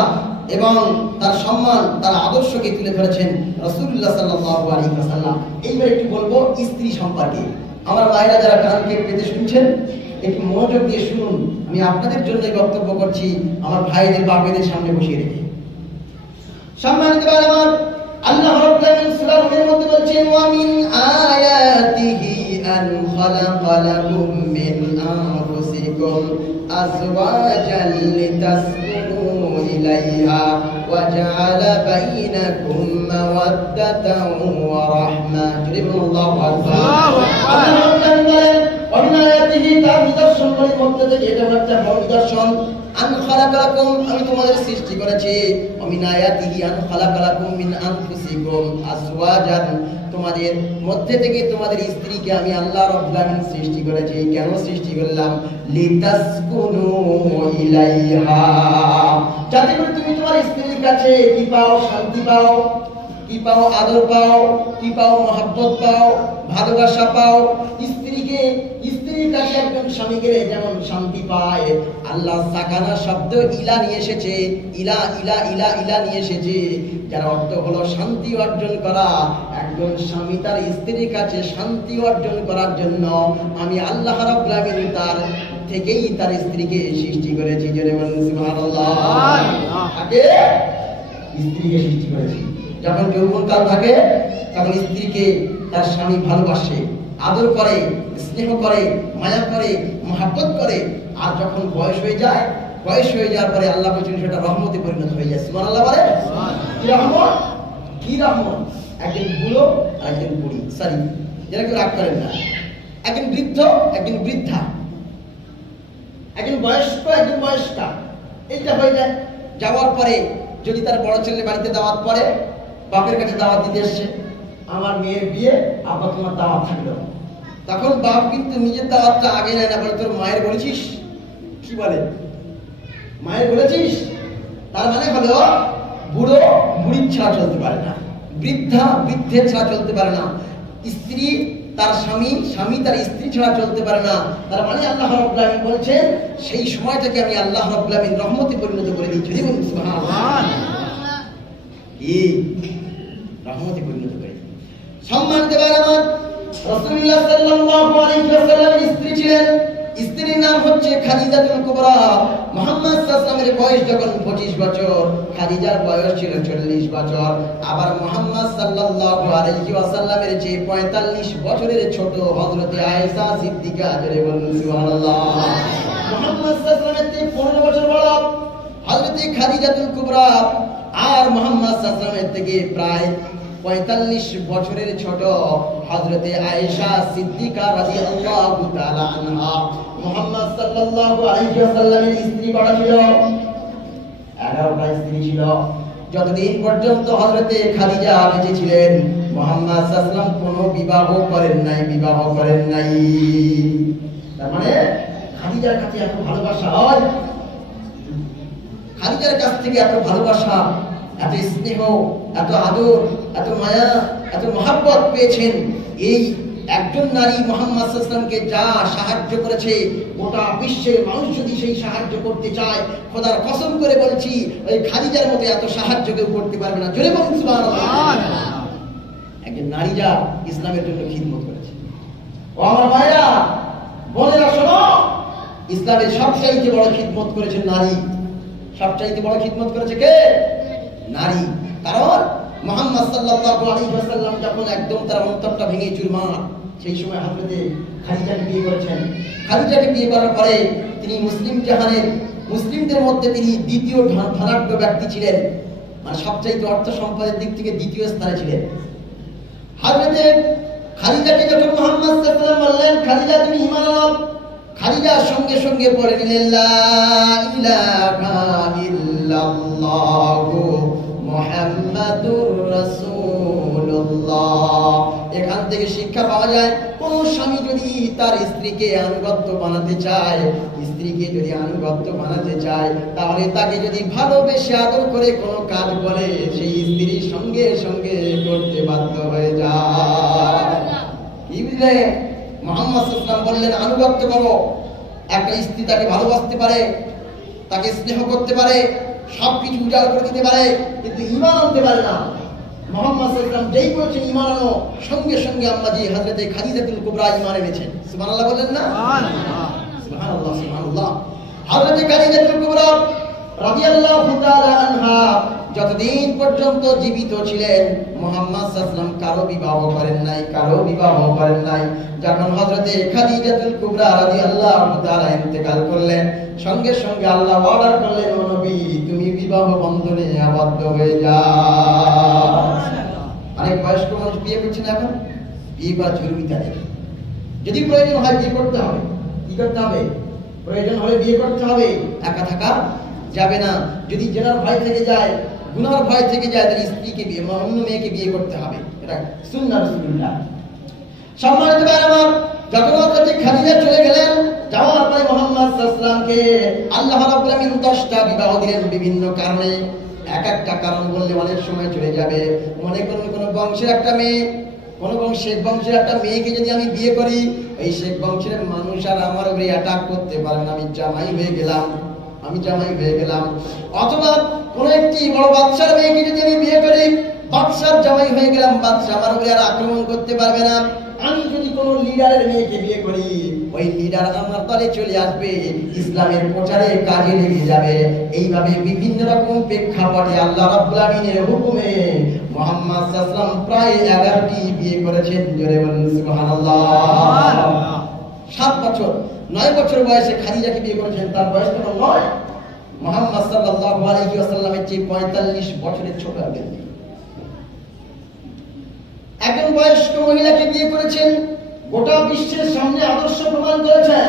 এবং তার সম্মান, তার আদর্শকে তুলে ধরেছেন রাসূলুল্লাহ সাল্লাল্লাহু আলাইহি ওয়াসাল্লাম। এইবার একটু বলবো স্ত্রী সম্পর্কে। আমার মায়েরা যারা কানকে পেতে শুনছেন, একটু মনোযোগ দিয়ে শুনুন। আমি আপনাদের জন্যই বক্তব্য করছি, আমার ভাইদের বাপেদের সামনে বসিয়ে রেখে। সম্মানিত ভাই আমার, আল্লাহ রাব্বুল আলামিন সূরা নূরের মধ্যে বলছেন, ওয়া মিন আয়াতিহি আন খালাকা লাকুম মিন আনফুসিকুম আজওয়াজান লিতাসকুনু ইলাইহা ওয়া জাআলা বাইনাকুম মাওয়াদ্দাতান ওয়া রাহমাহ। আল্লাহু আকবার। ওয়া মিন আয়াতিহি, তার নিদর্শনগুলির মধ্যে থেকে এটা একটা বড় নিদর্শন, আন খালাকালাকুম, আমি তোমাদের সৃষ্টি করেছি, ওয়া মিন আয়াতিহি আন খালাকালাকুম মিন আনফুসিকুম আজওয়াজান, তোমাদের মধ্যে থেকে তোমাদের স্ত্রীকে আমি আল্লাহ রাব্বুল আলামিন সৃষ্টি করেছি। কেন সৃষ্টি করলাম? লিতাসকুনু ইলাইহা, যাতে করে তুমি তোমার স্ত্রীর কাছে কি পাও? শান্তি পাও, কি পাও? আদর পাও, কি পাও? মহব্বত পাও, ভালোবাসা পাও। স্ত্রী স্ত্রীর কাছে একজন স্বামী গেলে যেমন শান্তি পায়, আল্লাহ সাকানা শব্দ ইলা নিয়ে এসেছে, ইলা ইলা ইলা ইলা নিয়ে এসেছে, যার অর্থ হলো শান্তি অর্জন করা। একজন স্বামী তার স্ত্রীর কাছে শান্তি অর্জন করার জন্য আমি আল্লাহ রাব্বুল আলামিন তার থেকেই তার স্ত্রীকে সৃষ্টি করেছি। জোরে বলুন সুবহানাল্লাহ। আগে স্ত্রীকে সৃষ্টি করেছি। যখন যৌবনকাল থাকে তখন স্ত্রীকে তার স্বামী ভালোবাসে, আদর করে, স্নেহ করে, মায়া করে, মহব্বত করে। আর যখন বয়স হয়ে যায়, বয়স হয়ে যাওয়ার পরে আল্লাহ বলেছেন সেটা রহমতে পরিণত হয়ে যায়। সুবহানাল্লাহ বলে। কি রহমত? কি রহমত? একজন বুড়ো আর একজন বুড়ি, সরি যারা কেউ রাগ করেন না, একজন বৃদ্ধ একজন বৃদ্ধা, একজন বয়স্ক একজন বয়স্কা, এইটা হয়ে যায়। যাওয়ার পরে যদি তার বড় ছেলে বাড়িতে দাওয়াত পড়ে, বাপের কাছে দাওয়াত দিতে এসছে, আমার মেয়ের বিয়ে, আব্বা তোমার দাওয়াত থাকলো, তখন বাপ কিন্তু নিজের দাওয়াতটা আগে নেয় না, বলে তোর মায়ের বলেছিস? কি বলে? মায়ের বলেছিস? তার মানে হলো বুড়ো বুড়ির ছাড়া চলতে পারে না, বৃদ্ধা বৃদ্ধের ছাড়া চলতে পারে না, স্ত্রী তার স্বামী, স্বামী তার স্ত্রী ছাড়া চলতে পারে না। তার মানে আল্লাহ রাব্বুল আলামিন বলেছেন সেই সময়টাকে আমি আল্লাহ রাব্বুল আলামিন রহমতে পরিণত করে দিয়েছি। সুবহানাল্লাহ। কি রহমতে পরিণত করে। সম্মানিত ভাইরা আমার, রাসূলুল্লাহ সাল্লাল্লাহু আলাইহি ওয়াসাল্লামের স্ত্রী ছিলেন, স্ত্রীর নাম হচ্ছে খাদিজাতুল কুবরা। মুহাম্মদ সাল্লাল্লাহু আলাইহি ওয়াসাল্লামের বয়স যখন 25 বছর, খাদিজার বয়স ছিল 40 বছর। আবার মুহাম্মদ সাল্লাল্লাহু আলাইহি ওয়াসাল্লামের যে 45 বছরের ছোট হযরতে আয়েশা সিদ্দিকা, জোরে বলুন সুবহানাল্লাহ। মুহাম্মদ সাল্লাল্লাহু আলাইহি ওয়াসাল্লামের থেকে 15 বছর বড় হযরতে খাদিজাতুল কুবরা, আর মুহাম্মদ সাল্লাল্লাহু আলাইহি ওয়াসাল্লামের থেকে প্রায় 45 বছরের ছোট হযরতে আয়েশা সিদ্দিকা রাদিয়াল্লাহু তাআলা আনহা। মুহাম্মদ সাল্লাল্লাহু আলাইহি ওয়াসাল্লামের স্ত্রী কয়টা ছিল? 11টা স্ত্রী ছিল। যতদিন পর্যন্ত হযরতে খাদিজা বেঁচে ছিলেন, মুহাম্মদ সাল্লাল্লাহু আলাইহি ওয়াসাল্লাম কোনো বিবাহ করেন নাই, বিবাহ করেন নাই। তার মানে খাদিজার কাছে এত ভালোবাসা হয়, খাদিজার কাছ থেকে এত ভালোবাসা, এত স্নেহ, এত আদর, এত মায়া, এত মহব্বত পেয়েছেন। এই একজন নারী মুহাম্মদ সাল্লাল্লাহু আলাইহি ওয়াসাল্লামকে যা সাহায্য করেছে, গোটা বিশ্বের মানুষ যদি সেই সাহায্য করতে চায়, খোদার কসম করে বলছি ওই খাদিজার মতো এত সাহায্য কেউ করতে পারবে না। জোরে বলুন সুবহানাল্লাহ। একজন নারী যা ইসলামের জন্য খিদমত করেছে। ও আমার ভাইরা বোনেরা শোনো, ইসলামের সবচাইতে বড় খিদমত করেছে নারী। সবচাইতে বড় খিদমত করেছে কে? নারী। কারণ মুহাম্মদ সাল্লাল্লাহু আলাইহি ওয়াসাল্লাম যখন একদম তার অন্তরটা ভেঙে চুরমার, সেই সময় হযরতে খাদিজাকে বিয়ে করেছেন। খাদিজাকে বিয়ে করার পরে তিনি মুসলিম জাহানের, মুসলিমদের মধ্যে তিনি দ্বিতীয় ধনাঢ্য ব্যক্তি ছিলেন, মানে সবচাইতে অর্থ সম্পদের দিক থেকে দ্বিতীয় স্থানে ছিলেন। হযরতে খাদিজাকে যখন মুহাম্মদ সাল্লাল্লাহু আলাইহি ওয়াসাল্লাম বললেন, খাদিজা তুমি ঈমান আনো, খাদিজার সঙ্গে সঙ্গে পড়ে নিলেন লা ইলাহা ইল্লাল্লাহু মুহাম্মাদুর রাসূলুল্লাহ। এখান থেকে শিক্ষা পাওয়া যায়, কোন স্বামী যদি তার স্ত্রীকে আনুগত্য বানাতে চায়, স্ত্রীকে যদি আনুগত্য বানাতে চায়, তাহলে তাকে যদি ভালোবেসে আদর করে কোনো কাজ বলে, সেই স্ত্রীর সঙ্গে সঙ্গে করতে বাধ্য হয়ে যায়। কি বুঝলে? মুহাম্মদ সাল্লাল্লাহু আলাইহি ওয়াসাল্লাম বললেন আনুগত্য করো। একটা স্ত্রী তাকে ভালোবাসতে পারে, তাকে স্নেহ করতে পারে, সবকিছু উজাড় করে দিতে পারে, কিন্তু ঈমান আনতে পারে না। মুহাম্মদ সাল্লাল্লাহু আলাইহি ওয়াসাল্লাম যেই বলেছেন ঈমান আনো, সঙ্গে সঙ্গে আম্মাজি হযরতে খাদিজাতুল কুবরা ঈমান এনেছেন। সুবহানাল্লাহ বলেন না? সুবহানাল্লাহ, সুবহানাল্লাহ। হযরতে খাদিজাতুল কুবরা রাদিয়াল্লাহু তাআলা আনহা যতদিন পর্যন্ত জীবিত ছিলেন, মুহাম্মদ সাল্লাল্লাহু আলাইহি ওয়াসাল্লাম কারো বিবাহ করেন নাই, কারো বিবাহ করেন নাই। যখন হযরতে খাদিজাতুল কুবরা রাদিয়াল্লাহু তাআলা ইন্তেকাল করলেন, সঙ্গে সঙ্গে আল্লাহ অর্ডার করলেন, ও নবী তুমি বিবাহ বন্ধনে আবদ্ধ হয়ে যাও। অনেক বয়স্ক মানুষ বিয়ে করছেন, এখন বিয়ে করা জরুরি তাদের। যদি প্রয়োজন হয় বিয়ে করতে হবে। কি করতে হবে? প্রয়োজন হলে বিয়ে করতে হবে, একা থাকা যাবে না। যদি জেনার ভয় থেকে যায়, গুনার ভয় থেকে যায়, তাহলে স্ত্রীকে বিয়ে, অন্য মেয়েকে বিয়ে করতে হবে। এটা সুন্নাহ রাসূলুল্লাহ। সম্মানিত ভাই আমার, যখন হযরত খাদিজা চলে গেলেন, যাওয়ার পরে মুহাম্মদ সাল্লাল্লাহু আলাইহি ওয়াসাল্লামকে আল্লাহ রাব্বুল আলামিন 10টা বিবাহ দিলেন বিভিন্ন কারণে। এক একটা কারণ বললে অনেক সময় চলে যাবে। মনে করুন কোন বংশের একটা মেয়ে কোন শেখ বংশের একটা মেয়েকে যদি আমি বিয়ে করি, এই শেখ বংশের মানুষ আর আমার উপরে অ্যাটাক করতে পারে না, আমি জামাই হয়ে গেলাম। অথবা কোন একটি বড় বাদশার মেয়েকে যদি আমি বিয়ে করি, বাদশার জামাই হয়ে গেলাম, বাদশা আমার উপরে আর আক্রমণ করতে পারবে না। আমি যদি কোন লিডারের মেয়েকে বিয়ে করি, ওই লিডার আমার দলে চলে আসবে, ইসলামের প্রচারে কাজে লেগে যাবে। এইভাবে বিভিন্ন রকম প্রেক্ষাপটে আল্লাহ রাব্বুল আমিনের হুকুমে মুহাম্মদ সাল্লাল্লাহু আলাইহি ওয়াসাল্লাম প্রায় 11টি বিয়ে করেছেন। জোরে বলুন সুবহানাল্লাহ। 7 বছর 9 বছর বয়সে খাদিজাকে বিয়ে করেছেন, তার বয়স তখন 9। মুহাম্মদ সাল্লাল্লাহু আলাইহি ওয়াসাল্লামের চেয়ে 45 বছরের ছোট একজন বয়স্ক মহিলাকে বিয়ে করেছেন, গোটা বিশ্বের সামনে আদর্শ প্রমাণ করেছেন।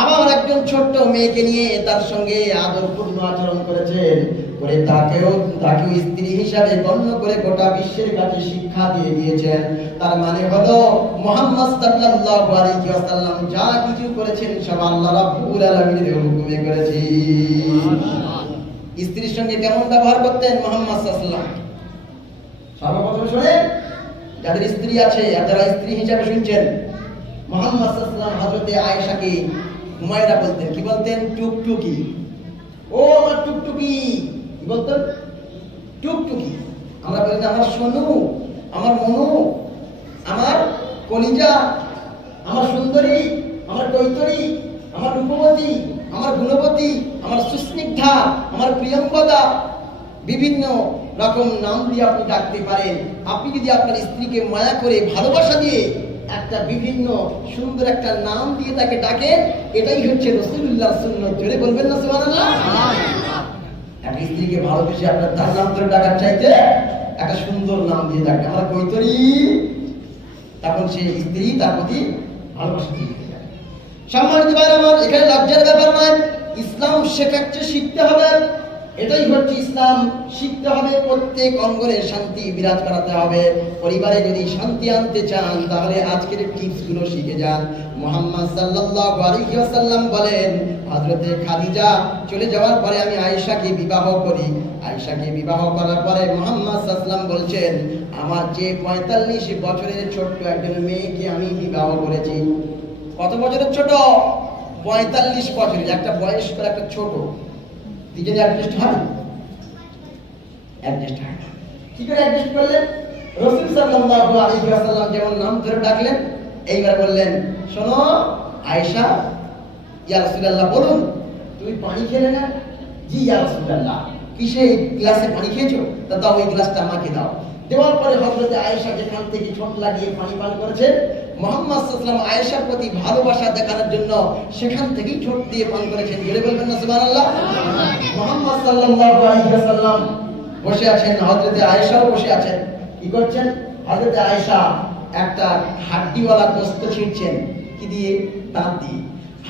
আবার একজন ছোট্ট মেয়েকে নিয়ে তার সঙ্গে আদরপূর্ণ আচরণ করেছেন, করে তাকেও স্ত্রী হিসাবে গণ্য করে গোটা বিশ্বের কাছে শিক্ষা দিয়ে দিয়েছেন। তার মানে হলো মুহাম্মদ সাল্লাল্লাহু আলাইহি ওয়াসাল্লাম যা কিছু করেছেন সব আল্লাহ রাব্বুল আলামিনের হুকুমে করেছেন। স্ত্রীর সঙ্গে কেমন ব্যবহার করতেন মুহাম্মদ সাল্লাল্লাহু আলাইহি ওয়াসাল্লাম? সর্বপ্রথম শুনেন, যাদের স্ত্রী আছে আর যারা স্ত্রী হিসাবে শুনছেন, মুহাম্মদ সাল্লাল্লাহু আলাইহি ওয়াসাল্লাম হযরতে আয়েশাকে হুমায়রা বলতেন। কি বলতেন? টুকটুকি। ও আমার টুকটুকি। কি বলতেন? টুকটুকি। আমরা বলি আমার সোনু, আমার মনু, আমার কলিজা, আমার সুন্দরী, আমার কৈতরী, আমার রূপবতী, আমার গুণবতী, আমার সুস্নিগ্ধা, আমার প্রিয়ঙ্গদা, বিভিন্ন রকম নাম দিয়ে আপনি ডাকতে পারেন। আপনি যদি আপনার স্ত্রীকে মায়া করে ভালোবাসা দিয়ে একটা বিভিন্ন সুন্দর একটা নাম দিয়ে তাকে ডাকেন, এটাই হচ্ছে রাসূলুল্লাহর সুন্নাত। জোরে বলবেন না সুবহানাল্লাহ? একটা স্ত্রীকে ভালোবেসে আপনার তার নাম ধরে ডাকার চাইতে একটা সুন্দর নাম দিয়ে ডাকবে, আমার কৈতরী, তখন সেই স্ত্রী তার প্রতি ভালোবাসা দিয়ে দেবে। সম্মানিত ভাইরা আমার, এখানে লজ্জার ব্যাপার নয়, ইসলাম শেখাচ্ছে, শিখতে হবে। এটাই হচ্ছে ইসলাম। শিখতে হবে, প্রত্যেক অঙ্গনে শান্তি বিরাজ করাতে হবে। পরিবারে যদি শান্তি আনতে চান তাহলে আজকের টিপস গুলো শিখে যান। মুহাম্মদ সাল্লাল্লাহু আলাইহি ওয়াসাল্লাম বলেন, হযরতে খাদিজা চলে যাওয়ার পরে আমি আয়েশাকে বিবাহ করি। আয়েশাকে বিবাহ করার পরে মুহাম্মদ সাল্লাল্লাহু আলাইহি ওয়াসাল্লাম বলছেন, আমার যে 45 বছরের ছোট্ট একজন মেয়েকে আমি বিবাহ করেছি। কত বছরের ছোট? 45 বছরের। একটা বয়স্ক আর একটা ছোট, দুজনে অ্যাডজাস্ট হয়? অ্যাডজাস্ট হয়। কি করে অ্যাডজাস্ট করলেন? রাসূল সাল্লাল্লাহু আলাইহি ওয়াসাল্লাম যেমন নাম ধরে ডাকলেন, এইবার বললেন, শোনো আয়েশা, ইয়া রাসূলুল্লাহ বলুন, তুমি পানি খেলে না? জি ইয়া রাসূলুল্লাহ। কিসে গ্লাসে পানি খেয়েছো? তা দাও, ওই গ্লাসটা আমাকে দাও। দেওয়ার পরে হযরতে আয়েশা যেখান থেকে ঠোঁট লাগিয়ে পানি পান করেছেন, মুহাম্মদ সাল্লাল্লাহু আলাইহি ওয়াসাল্লাম আয়েশার প্রতি ভালোবাসা দেখানোর জন্য সেখান থেকেই ঠোঁট দিয়ে পান করেছেন। জোরে বলবেন না সুবহানাল্লাহ? মুহাম্মদ সাল্লাল্লাহু আলাইহি ওয়াসাল্লাম বসে আছেন, হযরতে আয়েশাও বসে আছেন। কি করছেন? হযরতে আয়েশা একটা হাড্ডিওয়ালা গোশত ছিঁড়ছেন। কি দিয়ে? দাঁত দিয়ে।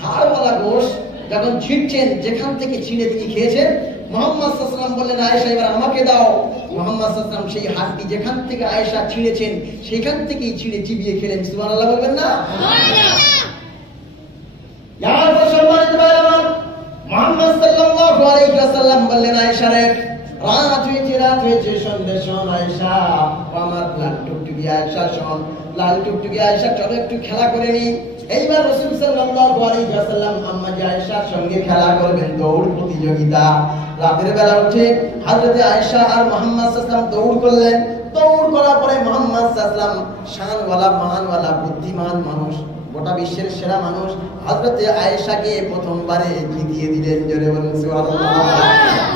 হাড়ওয়ালা গোশত যখন ছিঁড়ছেন, যেখান থেকে ছিঁড়ে তিনি খেয়েছেন, মুহাম্মদ সাল্লাল্লাহু আলাইহি ওয়াসাল্লাম বললেন, আয়েশা এবার আমাকে দাও। মুহাম্মদ সাল্লাল্লাহু আলাইহি ওয়াসাল্লাম সেই হাড্ডি যেখান থেকে আয়েশা ছিঁড়েছেন সেখান থেকেই ছিঁড়ে চিবিয়ে খেলেন। সুবহানাল্লাহ বলবেন না? সুবহানাল্লাহ। ইয়ার সম্মানিত ভাই আমার, মুহাম্মদ সাল্লাল্লাহু আলাইহি ওয়াসাল্লাম বললেন, আয়েশা রে, রাত হয়েছে, সন্ধ্যে শোন আয়েশা, আমার লাল টুকটুকি আয়েশা শোন, লাল টুকটুকি আয়েশা চলো একটু খেলা করে নি। এইবার রাসূল সাল্লাল্লাহু আলাইহি ওয়াসাল্লাম আম্মা আয়েশার সঙ্গে খেলা করবেন, দৌড় প্রতিযোগিতা। রাতের বেলা উঠে হযরতে আয়েশা আর মুহাম্মদ সাল্লাল্লাহু আলাইহি ওয়াসাল্লাম দৌড় করলেন। দৌড় করার পরে মুহাম্মদ সাল্লাল্লাহু আলাইহি ওয়াসাল্লাম শানওয়ালা, মানওয়ালা, বুদ্ধিমান মানুষ, গোটা বিশ্বের সেরা মানুষ, হযরতে আয়েশাকে প্রথমবারে জিতিয়ে দিলেন। জোরে বলুন সুবহানাল্লাহ।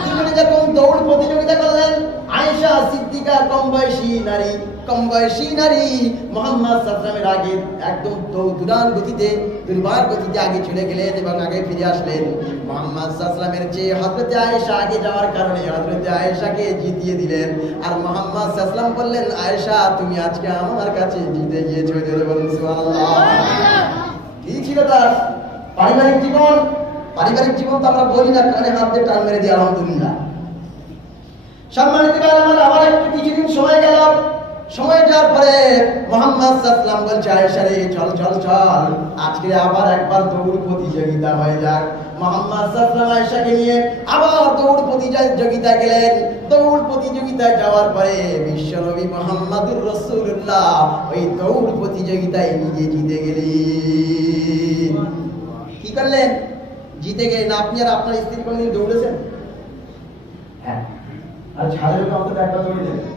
দুজনে যখন দৌড় প্রতিযোগিতা করলেন, আয়েশা সিদ্দিকা কম বয়সী নারী মুহাম্মদ সাল্লাল্লাহু আলাইহি ওয়াসাল্লামের আগে একদম দুর্বার গতিতে আগে চলে গেলেন এবং আগে ফিরে আসলেন। মুহাম্মদ সাল্লাল্লাহু আলাইহি ওয়াসাল্লামের চেয়ে হযরতে আয়েশা আগে যাওয়ার কারণে হযরতে আয়েশাকে জিতিয়ে দিলেন। আর মুহাম্মদ সাল্লাল্লাহু আলাইহি ওয়াসাল্লাম বললেন, আয়েশা তুমি আজকে আমার কাছে জিতে গিয়েছো। জোরে বলুন সুবহানাল্লাহ। কি ছিল তার পারিবারিক জীবন? পারিবারিক জীবন তো আমরা বলি না, কানে হাত দিয়ে টান মেরে দিই আলহামদুলিল্লাহ। সম্মানিত ভাই আমার, আবার একটু কিছুদিন সময় গেল, সময় যাওয়ার পরে মুহাম্মদ সাল্লাল্লাহু আলাইহি ওয়াসাল্লাম বলছে আয়েশা রে চল চল চল, আজকে আবার একবার দৌড় প্রতিযোগিতা হয়ে যাক। মুহাম্মদ সাল্লাল্লাহু আলাইহি ওয়াসাল্লাম আয়েশাকে নিয়ে আবার দৌড় প্রতিযোগিতায় গেলেন। দৌড় প্রতিযোগিতায় যাওয়ার পরে বিশ্বনবী মুহাম্মদুর রাসূলুল্লাহ ওই দৌড় প্রতিযোগিতায় নিজে জিতে গেলেন। কি করলেন? জিতে গেলেন। আপনি আর আপনার স্ত্রী কোনদিন দৌড়েছেন? হ্যাঁ। আর ছাদের উপরে আমাদের একবার দৌড়ে দেবেন,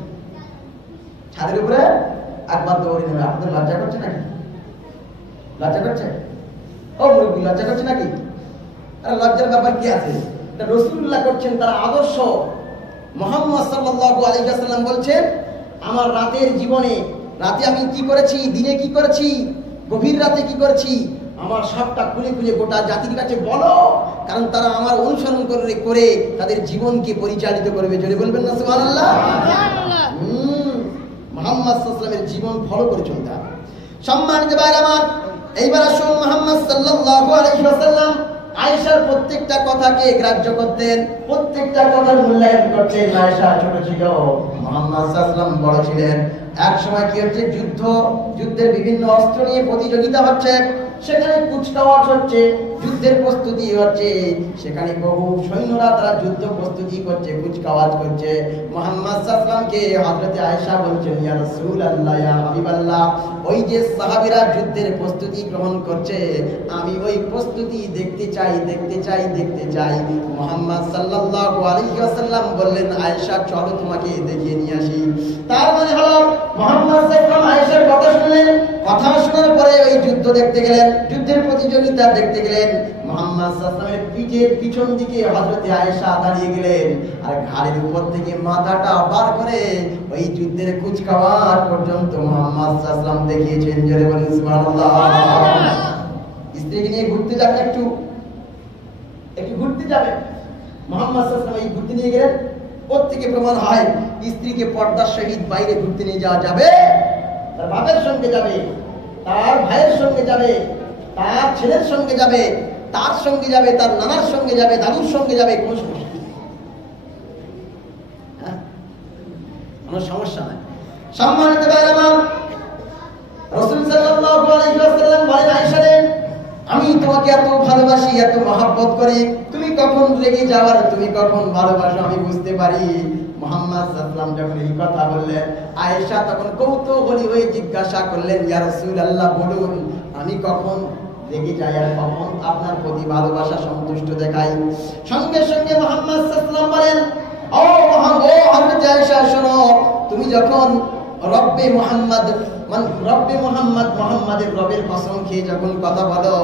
ছাদের উপরে একবার দৌড়ে নেবে। আপনাদের লজ্জা করছে নাকি? লজ্জা করছে? ও মুরব্বী, লজ্জা করছে নাকি? আরে লজ্জার ব্যাপার কি আছে? এটা রাসূলুল্লাহ করছেন, তার আদর্শ। মুহাম্মদ সাল্লাল্লাহু আলাইহি ওয়াসাল্লাম বলছেন, আমার রাতের জীবনে, রাতে আমি কি করেছি, দিনে কি করেছি, গভীর রাতে কি করেছি, আমার সবটা খুলে খুলে গোটা জাতির কাছে বলো, কারণ তারা আমার অনুসরণ করে তাদের জীবনকে পরিচালিত করবে। জোরে বলবেন না সুবহানাল্লাহ? মুহাম্মদ সাল্লাল্লাহু আলাইহি ওয়াসাল্লামের জীবন ফলো করে চলতে হবে। সম্মানিত ভাইরা আমার, এইবার আসুন মুহাম্মদ সাল্লাল্লাহু আলাইহি ওয়াসাল্লাম আয়েশার প্রত্যেকটা কথাকে গ্রাহ্য করতেন, প্রত্যেকটা কথার মূল্যায়ন করতেন। আয়েশা ছোট ছিল, মুহাম্মদ সাল্লাল্লাহু আলাইহি ওয়াসাল্লাম বড় ছিলেন। এক সময় কি হচ্ছে, যুদ্ধের বিভিন্ন অস্ত্র নিয়ে প্রতিযোগিতা হচ্ছে, সেখানে কুচকাওয়াজ হচ্ছে, যুদ্ধের প্রস্তুতি হচ্ছে, সেখানে বহু সৈন্যরা তারা যুদ্ধ প্রস্তুতি করছে, কুচকাওয়াজ করছে। মুহাম্মদ সাল্লাল্লাহু আলাইহি ওয়াসাল্লামকে হযরতে আয়েশা বলছেন, ইয়া রাসূলুল্লাহ, ইয়া হাবিবাল্লাহ, ওই যে সাহাবীরা যুদ্ধের প্রস্তুতি গ্রহণ করছে, আমি ওই প্রস্তুতি দেখতে চাই। মুহাম্মদ সাল্লাল্লাহু আলাইহি ওয়াসাল্লাম বললেন, আয়েশা চলো তোমাকে দেখিয়ে নিয়ে আসি। তার মানে হলো মুহাম্মদ সাল্লাল্লাহু আলাইহি ওয়াসাল্লাম আয়েশার কথা শুনলেন, কথা শোনার পরে ওই যুদ্ধ দেখতে গেলেন, যুদ্ধের প্রতিযোগিতা দেখতে গেলেন। মুহাম্মদ সাল্লাল্লাহু আলাইহি ওয়াসাল্লামের পিঠের পিছন দিকে হযরতে আয়েশা দাঁড়িয়ে গেলেন, আর ঘাড়ের উপর থেকে মাথাটা বার করে ওই যুদ্ধের কুচকাওয়াজ পর্যন্ত মুহাম্মদ সাল্লাল্লাহু আলাইহি ওয়াসাল্লাম দেখিয়েছেন। জোরে বলেন সুবহানাল্লাহ। স্ত্রীকে নিয়ে ঘুরতে যাবেন, একটু ঘুরতে যাবেন, মুহাম্মদ সাল্লাল্লাহু আলাইহি ওয়াসাল্লাম এই ঘুরতে নিয়ে গেলেন। ওর থেকে প্রমাণ হয় স্ত্রীকে পর্দার সহিত বাইরে ঘুরতে নিয়ে যাওয়া যাবে। তার বাপের সঙ্গে যাবে, তার ভাইয়ের সঙ্গে যাবে, তার ছেলের সঙ্গে যাবে, তার সঙ্গে যাবে, তার নানার সঙ্গে যাবে, দাদুর সঙ্গে যাবে, কোনো সমস্যা নেই, কোনো সমস্যা নাই। সম্মানিত ভাইরা আমার, রাসূল সাল্লাল্লাহু আলাইহি ওয়াসাল্লাম বলেন, আয়েশা রে, আমি তোমাকে এত ভালোবাসি, এত মহব্বত করি, তুমি কখন রেগে যাও আর তুমি কখন ভালোবাসো আমি বুঝতে পারি। মুহাম্মদ সাল্লাল্লাহু আলাইহি ওয়াসাল্লাম যখন এই কথা বললেন, আয়েশা তখন কৌতূহলী হয়ে জিজ্ঞাসা করলেন, ইয়া রাসূলুল্লাহ, বলুন আমি কখন রেগে যাই আর কখন আপনার প্রতি ভালোবাসা সন্তুষ্ট দেখাই। সঙ্গে সঙ্গে মুহাম্মদ সাল্লাল্লাহু আলাইহি ওয়াসাল্লাম বলেন, ও হযরত আয়েশা, শোনো, তুমি যখন রব্বে মুহাম্মদ, মুহাম্মাদের রবের কসম খেয়ে যখন কথা বলো,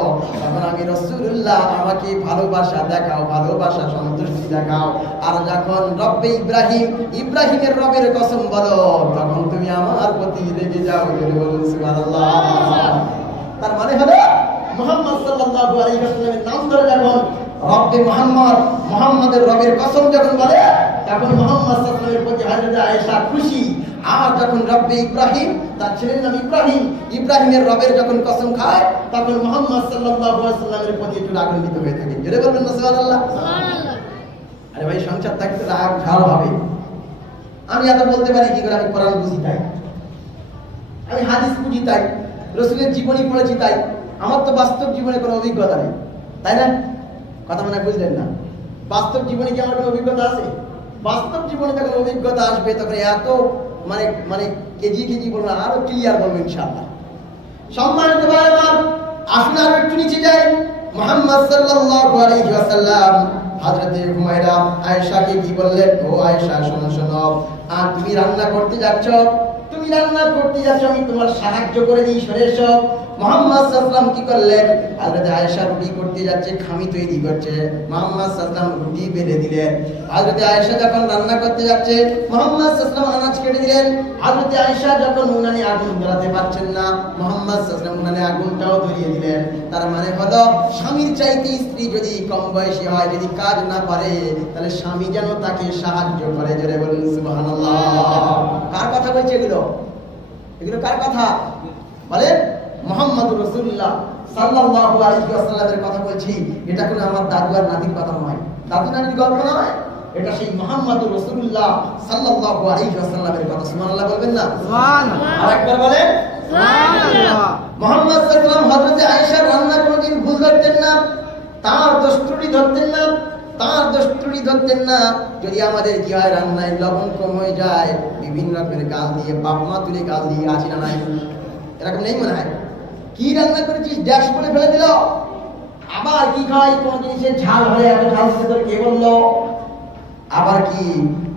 তখন আমি রাসূলুল্লাহ, আমাকে ভালোবাসা দেখাও, ভালোবাসা সন্তুষ্টি দেখাও। আর যখন রব্বে ইব্রাহিম, ইব্রাহিমের রবের কসম বলো, তখন তুমি আমার প্রতি রেগে যাও। বলুন সুবহানাল্লাহ। তার মানে হলো মুহাম্মদ সাল্লাল্লাহু আলাইহি ওয়াসাল্লামের নাম ধরে যখন রব্বে মুহাম্মদ, মুহাম্মাদের রবের কসম যখন বলে, তখন মুহাম্মদ সাল্লাল্লাহু আলাইহি ওয়াসাল্লামের প্রতি হযরত আয়েশা খুশি। আর যখন রব্বে ইব্রাহিম, তার ছেলের নাম ইব্রাহিম, ইব্রাহিমের রবের যখন কসম খায়, তখন মুহাম্মদ সাল্লাল্লাহু আলাইহি ওয়াসাল্লামের প্রতি একটু রাগান্বিত হয়ে থাকে। জোরে বলবেন না সুবহানাল্লাহ? সুবহানাল্লাহ। আরে ভাই, সংসার থাকতে রাগ ঝাল হবে। আমি এত বলতে পারি কি করে? আমি কোরআন বুঝি তাই, আমি হাদিস বুঝি তাই, রাসূলের জীবনী পড়েছি তাই, আমার তো বাস্তব জীবনে কোনো অভিজ্ঞতা নেই, তাই না? কথা মনে বুঝলেন না? বাস্তব জীবনে কি আমার কোনো অভিজ্ঞতা আছে? বাস্তব জীবনে যখন অভিজ্ঞতা আসবে তখন এত মানে কেজি বলবো, আরো ক্লিয়ার বলবো ইনশাআল্লাহ। সম্মানিত ভাই আমার, আসুন আরো একটু নিচে যাই। মুহাম্মদ সাল্লাল্লাহু আলাইহি ওয়াসাল্লাম হযরতে হুমায়রা আয়েশাকে কি বললেন, ও আয়েশা, শোনো শোনো, আর তুমি রান্না করতে যাচ্ছ, আমি তোমার সাহায্য করে দিই, সরে এসো। মুহাম্মদ সাল্লাল্লাহু আলাইহি ওয়াসাল্লাম কি করলেন, হযরত আয়েশা রুটি করতে যাচ্ছে, খামি তৈরি করছে, মুহাম্মদ সাল্লাল্লাহু আলাইহি ওয়াসাল্লাম রুটি বেলে দিলেন। হযরত আয়েশা যখন রান্না করতে যাচ্ছে, মুহাম্মদ সাল্লাল্লাহু আলাইহি ওয়াসাল্লাম আনাজ কেটে দিলেন। হযরত আয়েশা যখন উনানে আগুন ধরাতে পারছেন না, মুহাম্মদ সাল্লাল্লাহু আলাইহি ওয়াসাল্লাম উনানে আগুনটাও ধরিয়ে দিলেন। তার মানে হলো, স্বামীর চাইতে স্ত্রী যদি কম বয়সী হয়, যদি কাজ না পারে, তাহলে স্বামী যেন তাকে সাহায্য করে। জোরে বলুন সুবহানাল্লাহ। কার কথা বলছে এগুলো? এগুলো কার কথা বলেন? মুহাম্মদুর রাসূলুল্লাহ সাল্লাল্লাহু আলাইহি ওয়াসাল্লামের কথা বলছি। এটা কোনো আমার দাদু আর নাতির কথা নয়, দাদু নানির গল্প নয়, এটা সেই মুহাম্মদুর রাসূলুল্লাহ সাল্লাল্লাহু আলাইহি ওয়াসাল্লামের কথা। সুবহানাল্লাহ বলবেন না? সুবহানাল্লাহ। আরেকবার বলেন সুবহানাল্লাহ। মুহাম্মদ সাল্লাল্লাহু আলাইহি ওয়াসাল্লাম হযরত আয়েশা রান্না কোনদিন ভুল ধরতেন না, তার দোষ ত্রুটি ধরতেন না, তার দোষ ত্রুটি ধরতেন না। যদি আমাদের কি হয়, রান্নায় লবণ কম হয়ে যায়, বিভিন্ন রকমের গাল দিয়ে, বাপ মা তুলে গাল দিয়ে, আছে না নাই? এরকম নেই মনে হয়? কি রান্না করেছিস ড্যাশ করে ফেলে দিল। আবার কি খাই, কোন জিনিসের ঝাল হলে এত ঝাল তোর কে বললো? আবার কি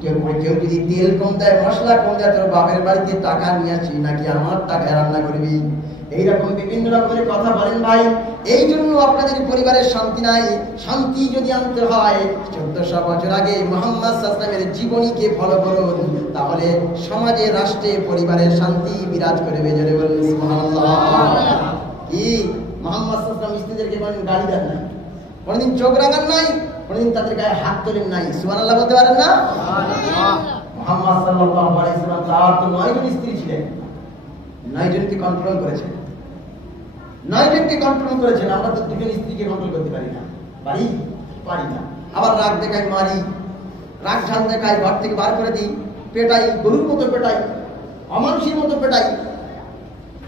কেউ যদি তেল কম দেয়, মশলা কম দেয়, তোর বাপের বাড়িতে টাকা নিয়ে আসছি নাকি আমার টাকায় রান্না করবি? এইরকম বিভিন্ন রকমের কথা বলেন ভাই। এই জন্য আপনাদের পরিবারের শান্তি নাই। শান্তি যদি আনতে হয় 1400 বছর আগে মুহাম্মদ সাল্লাল্লাহু আলাইহি ওয়াসাল্লামের জীবনীকে ফলো করুন, তাহলে সমাজে, রাষ্ট্রে, পরিবারের শান্তি বিরাজ করবে। জোরে বলুন সুবহানাল্লাহ। কি মুহাম্মদ সাল্লাল্লাহু আলাইহি ওয়াসাল্লাম স্ত্রীদেরকে কোনদিন গালি দেন নাই, কোনদিন চোখ রাঙান নাই, কোনদিন তাদের গায়ে হাত তোলেন নাই। সুবহানাল্লাহ বলতে পারেন না? সুবহানাল্লাহ। মুহাম্মদ সাল্লাল্লাহু আলাইহি ওয়াসাল্লাম তার তো 9 জন স্ত্রী ছিলেন, 9 জনকে কন্ট্রোল করেছেন, 9 জনকে কন্ট্রোল করেছেন। আমরা তো 2 জন স্ত্রীকে কন্ট্রোল করতে পারি না, পারি না। আবার রাগ দেখাই, মারি, রাগ ঝাল দেখাই, ঘর থেকে বার করে দিই, পেটাই, গরুর মতো পেটাই, অমানুষের মতো পেটাই।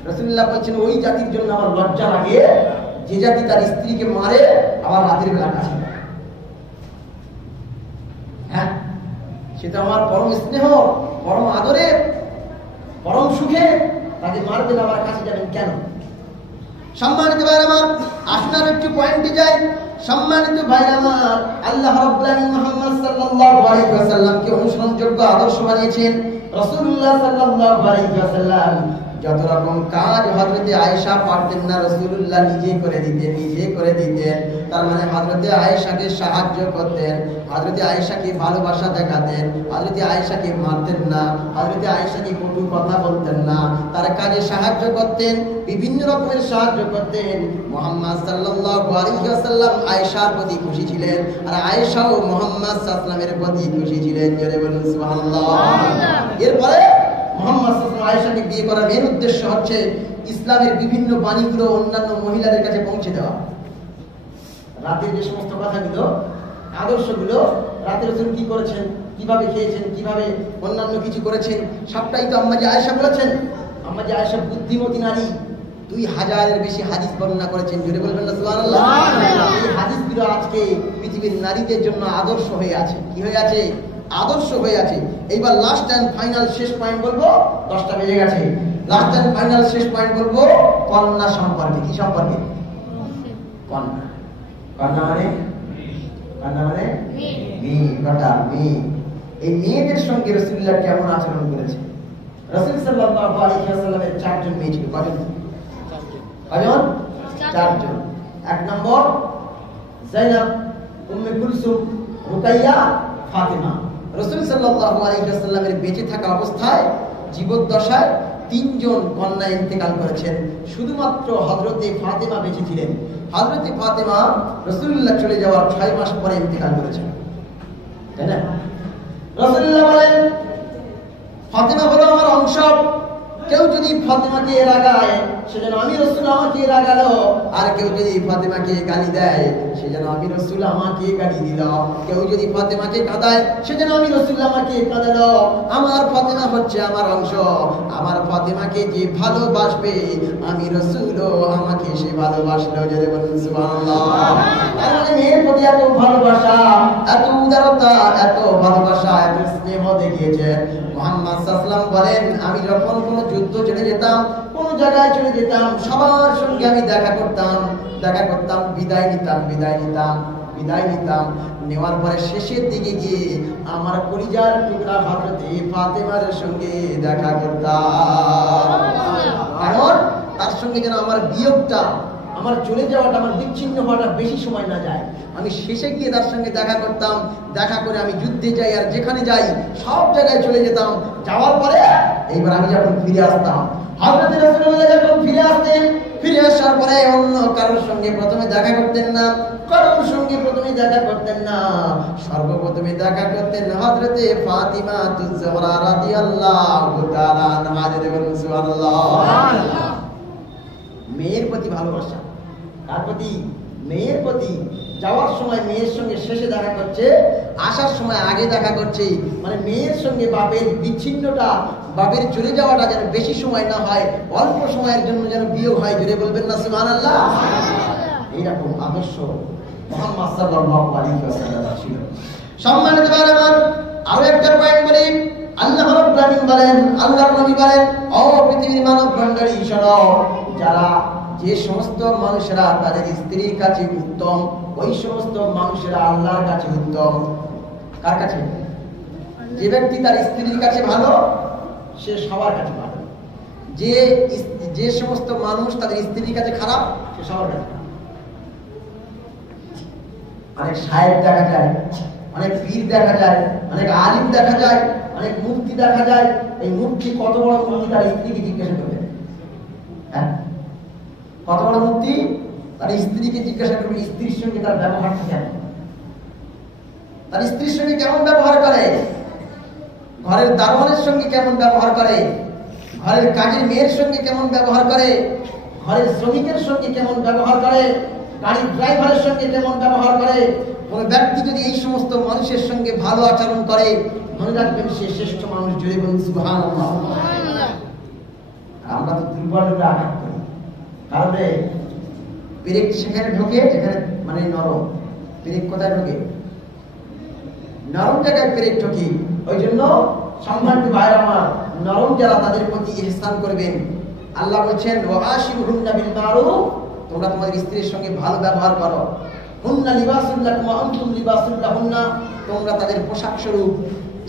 রাসূলুল্লাহ বলছেন, ওই জাতির জন্য আমার লজ্জা লাগে যে জাতি তার স্ত্রীকে মারে আবার রাতের বেলা কাছে। হ্যাঁ, সেটা আমার পরম স্নেহ, পরম আদরের, পরম সুখে, তাকে মারবেন আবার কাছে যাবেন কেন? সম্মানিত ভাই আমার, আসুন আর একটু পয়েন্টে যাই। সম্মানিত ভাই আমার, আল্লাহ রাব্বুল আলামিন মুহাম্মদ সাল্লাল্লাহু আলাইহি ওয়াসাল্লামকে অনুসরণযোগ্য আদর্শ বানিয়েছেন। রাসূলুল্লাহ সাল্লাল্লাহু আলাইহি ওয়াসাল্লাম যত রকম কাজ হযরতে আয়েশা পারতেন না, রাসূলুল্লাহ নিজে করে দিতেন। তার মানে হযরতে আয়েশাকে সাহায্য করতেন, হযরতে আয়েশাকে ভালোবাসা দেখাতেন, হযরতে আয়েশাকে মারতেন না, হযরতে আয়েশাকে কটু কথা বলতেন না, তার কাজে সাহায্য করতেন, বিভিন্ন রকমের সাহায্য করতেন। মুহাম্মদ সাল্লাল্লাহু আলাইহি ওয়াসাল্লাম আয়েশার প্রতি খুশি ছিলেন, আর আয়েশাও মুহাম্মদ সাল্লাল্লাহু আলাইহি ওয়াসাল্লামের প্রতি খুশি ছিলেন। জোরে বলুন সুবহানাল্লাহ। এরপরে মুহাম্মদ সাল্লাল্লাহু আলাইহি ওয়াসাল্লাম আয়েশাকে বিয়ে করার মেন উদ্দেশ্য হচ্ছে ইসলামের বিভিন্ন বাণীগুলো অন্যান্য মহিলাদের কাছে পৌঁছে দেওয়া। রাতের যে সমস্ত কথাগুলো, আদর্শগুলো, রাতে রাসূল কি করেছেন, কিভাবে খেয়েছেন, কিভাবে অন্যান্য কিছু করেছেন, সবটাই তো আম্মা আয়েশা বলেছেন। আম্মা আয়েশা বুদ্ধিমতী নারী, 2000-এর বেশি হাদিস বর্ণনা করেছেন। জোরে বলবেন না সুবহানাল্লাহ। এই হাদিসগুলো আজকে পৃথিবীর নারীদের জন্য আদর্শ হয়ে আছে। কি হয়ে আছে? আদর্শ হয়ে আছে। এইবার লাস্ট এন্ড ফাইনাল শেষ পয়েন্ট বলবো, 10টা বেজে গেছে। লাস্ট এন্ড ফাইনাল শেষ পয়েন্ট বলবো কন্যা সম্পর্কে। কি সম্পর্কে? কন্যা। কন্যা মানে মেয়ে। এই মেয়েদের সঙ্গে রাসূলুল্লাহ কেমন আচরণ করেছে? রাসূল সাল্লাল্লাহু আলাইহি ওয়াসাল্লামের 4 জন মেয়ে ছিল। কজন? 4 জন। 1 নম্বর যায়েনব, উম্মে কুলসুম, রুকাইয়া, ফাতেমা। রাসূল সাল্লাল্লাহু আলাইহি ওয়াসাল্লামের বেঁচে থাকা অবস্থায়, জীবদ্দশায় 3 জন কন্যা ইন্তেকাল করেছেন। শুধুমাত্র হযরতে ফাতেমা বেঁচে ছিলেন। হযরতে ফাতেমা রাসূলুল্লাহ চলে যাওয়ার 6 মাস পরে ইন্তেকাল করেছেন, তাই না? রাসূলুল্লাহ বলেন, ফাতেমা হলো আমার অংশ। কেউ যদি ফাতেমাকে রাগায়, সেজন্য আমি রাসূল আমাকে রাগালো। আর কেউ যদি ফাতেমাকে গালি দেয়, সেজন্য আমি রাসূল আমাকে গালি দিল। কেউ যদি ফাতেমাকে কাঁদায়, সেজন্য আমি রাসূল আমাকে কাঁদালো। আমার ফাতেমা হচ্ছে আমার অংশ। আমার ফাতেমাকে যে ভালোবাসবে, আমি রাসূলও আমাকে সে ভালোবাসলো। যদি বলেন সুবহানাল্লাহ। কারণ মেয়ের প্রতি এত ভালোবাসা, এত উদারতা, এত ভালোবাসা, এত স্নেহ দেখিয়েছে। মুহাম্মদ সাল্লাল্লাহু আলাইহি ওয়াসাল্লাম বলেন, আমি যখন কোনো যুদ্ধ চলে যেতাম, কোনো জায়গায় চলে যেতাম, সবার সঙ্গে আমি দেখা করতাম, বিদায় নিতাম। নেওয়ার পরে শেষের দিকে গিয়ে আমার কলিজার টুকরা হযরতে ফাতেমার সঙ্গে দেখা করতাম। কারণ তার সঙ্গে যেন আমার বিয়োগটা, আমার চলে যাওয়াটা, আমার বিচ্ছিন্ন হওয়াটা বেশি সময় না যায়। আমি শেষে গিয়ে তার সঙ্গে দেখা করতাম। দেখা করে আমি যুদ্ধে যাই, আর যেখানে যাই সব জায়গায় চলে যেতাম। যাওয়ার পরে এইবার আমি যখন ফিরে আসতাম, হযরত রাসূলুল্লাহ যখন ফিরে আসতেন, ফিরে আসার পরে অন্য কারোর সঙ্গে প্রথমে দেখা করতেন না, সর্বপ্রথমে দেখা করতেন হযরতে ফাতিমা তুজ-জোহরা রাদিয়াল্লাহু তাআলা আনহা। সুবহানাল্লাহ। মেয়ের প্রতি ভালোবাসা, তার প্রতি মেয়ের প্রতি যাওয়ার সময় মেয়ের সঙ্গে শেষে দেখা করছে, আসার সময় আগে দেখা করছে, মানে মেয়ের সঙ্গে বাপের বিচ্ছিন্নটা, বাপের চলে যাওয়াটা যেন বেশি সময় না হয়, অল্প সময়ের জন্য যেন বিয়োগ হয়। জুড়ে বলবেন না সুবহানাল্লাহ। এইরকম আদর্শ মুহাম্মদ সাল্লাল্লাহু আলাইহি ওয়াসাল্লাম ছিল। সম্মানিত ভাইরা আমার, আরো একটা পয়েন্ট বলি। আল্লাহ রাব্বুল আলামিন বলেন, আল্লাহর নবী বলেন, ও পৃথিবীর মানব মণ্ডলী শোনো, যারা যে সমস্ত মানুষেরা তাদের স্ত্রীর কাছে উত্তম, ওই সমস্ত মানুষেরা আল্লাহর কাছে উত্তম। কার কাছে? যে ব্যক্তি তার স্ত্রীর কাছে ভালো, সে সবার কাছে ভালো। যে সমস্ত মানুষ তাদের স্ত্রীর কাছে খারাপ, সে সবার কাছে খারাপ। অনেক সাহেব দেখা যায়, অনেক পীর দেখা যায়, অনেক আলিম দেখা যায়, অনেক মুফতি দেখা যায়। এই মুফতি কত বড় মুফতি তার স্ত্রীকে জিজ্ঞাসা করবে, হ্যাঁ, কত বড় মুফতি তার স্ত্রীকে জিজ্ঞাসা করবে স্ত্রীর সঙ্গে তার ব্যবহারটা কেমন, তার স্ত্রীর সঙ্গে কেমন ব্যবহার করে, ঘরের দারোয়ানের সঙ্গে কেমন ব্যবহার করে, ঘরের কাজের মেয়ের সঙ্গে কেমন ব্যবহার করে, ঘরের শ্রমিকের সঙ্গে কেমন ব্যবহার করে, গাড়ির ড্রাইভারের সঙ্গে কেমন ব্যবহার করে। কোন ব্যক্তি যদি এই সমস্ত মানুষের সঙ্গে ভালো আচরণ করে, মনে রাখবেন সে শ্রেষ্ঠ মানুষ। জোরে বলুন সুবহানাল্লাহ। আমরা তো দুর্বল আঘাত করি, কারণ পেরেক সেখানে ঢোকে যেখানে মানে নরম। পেরেক কোথায় ঢোকে? নরম জায়গায় পেরেক ঢোকে। ওই জন্য সম্মানিত ভাইরা আমার, নরম যারা তাদের প্রতি ইহসান করবেন। আল্লাহ বলছেন, ওয়াশিরুহুন্না বিল মারুফ, তোমরা তোমাদের স্ত্রীর সঙ্গে ভালো ব্যবহার করো। হুন্না লিবাসুল লাকুম ওয়া আনতুম লিবাসুল লাহুন্না, তোমরা তাদের পোশাক স্বরূপ,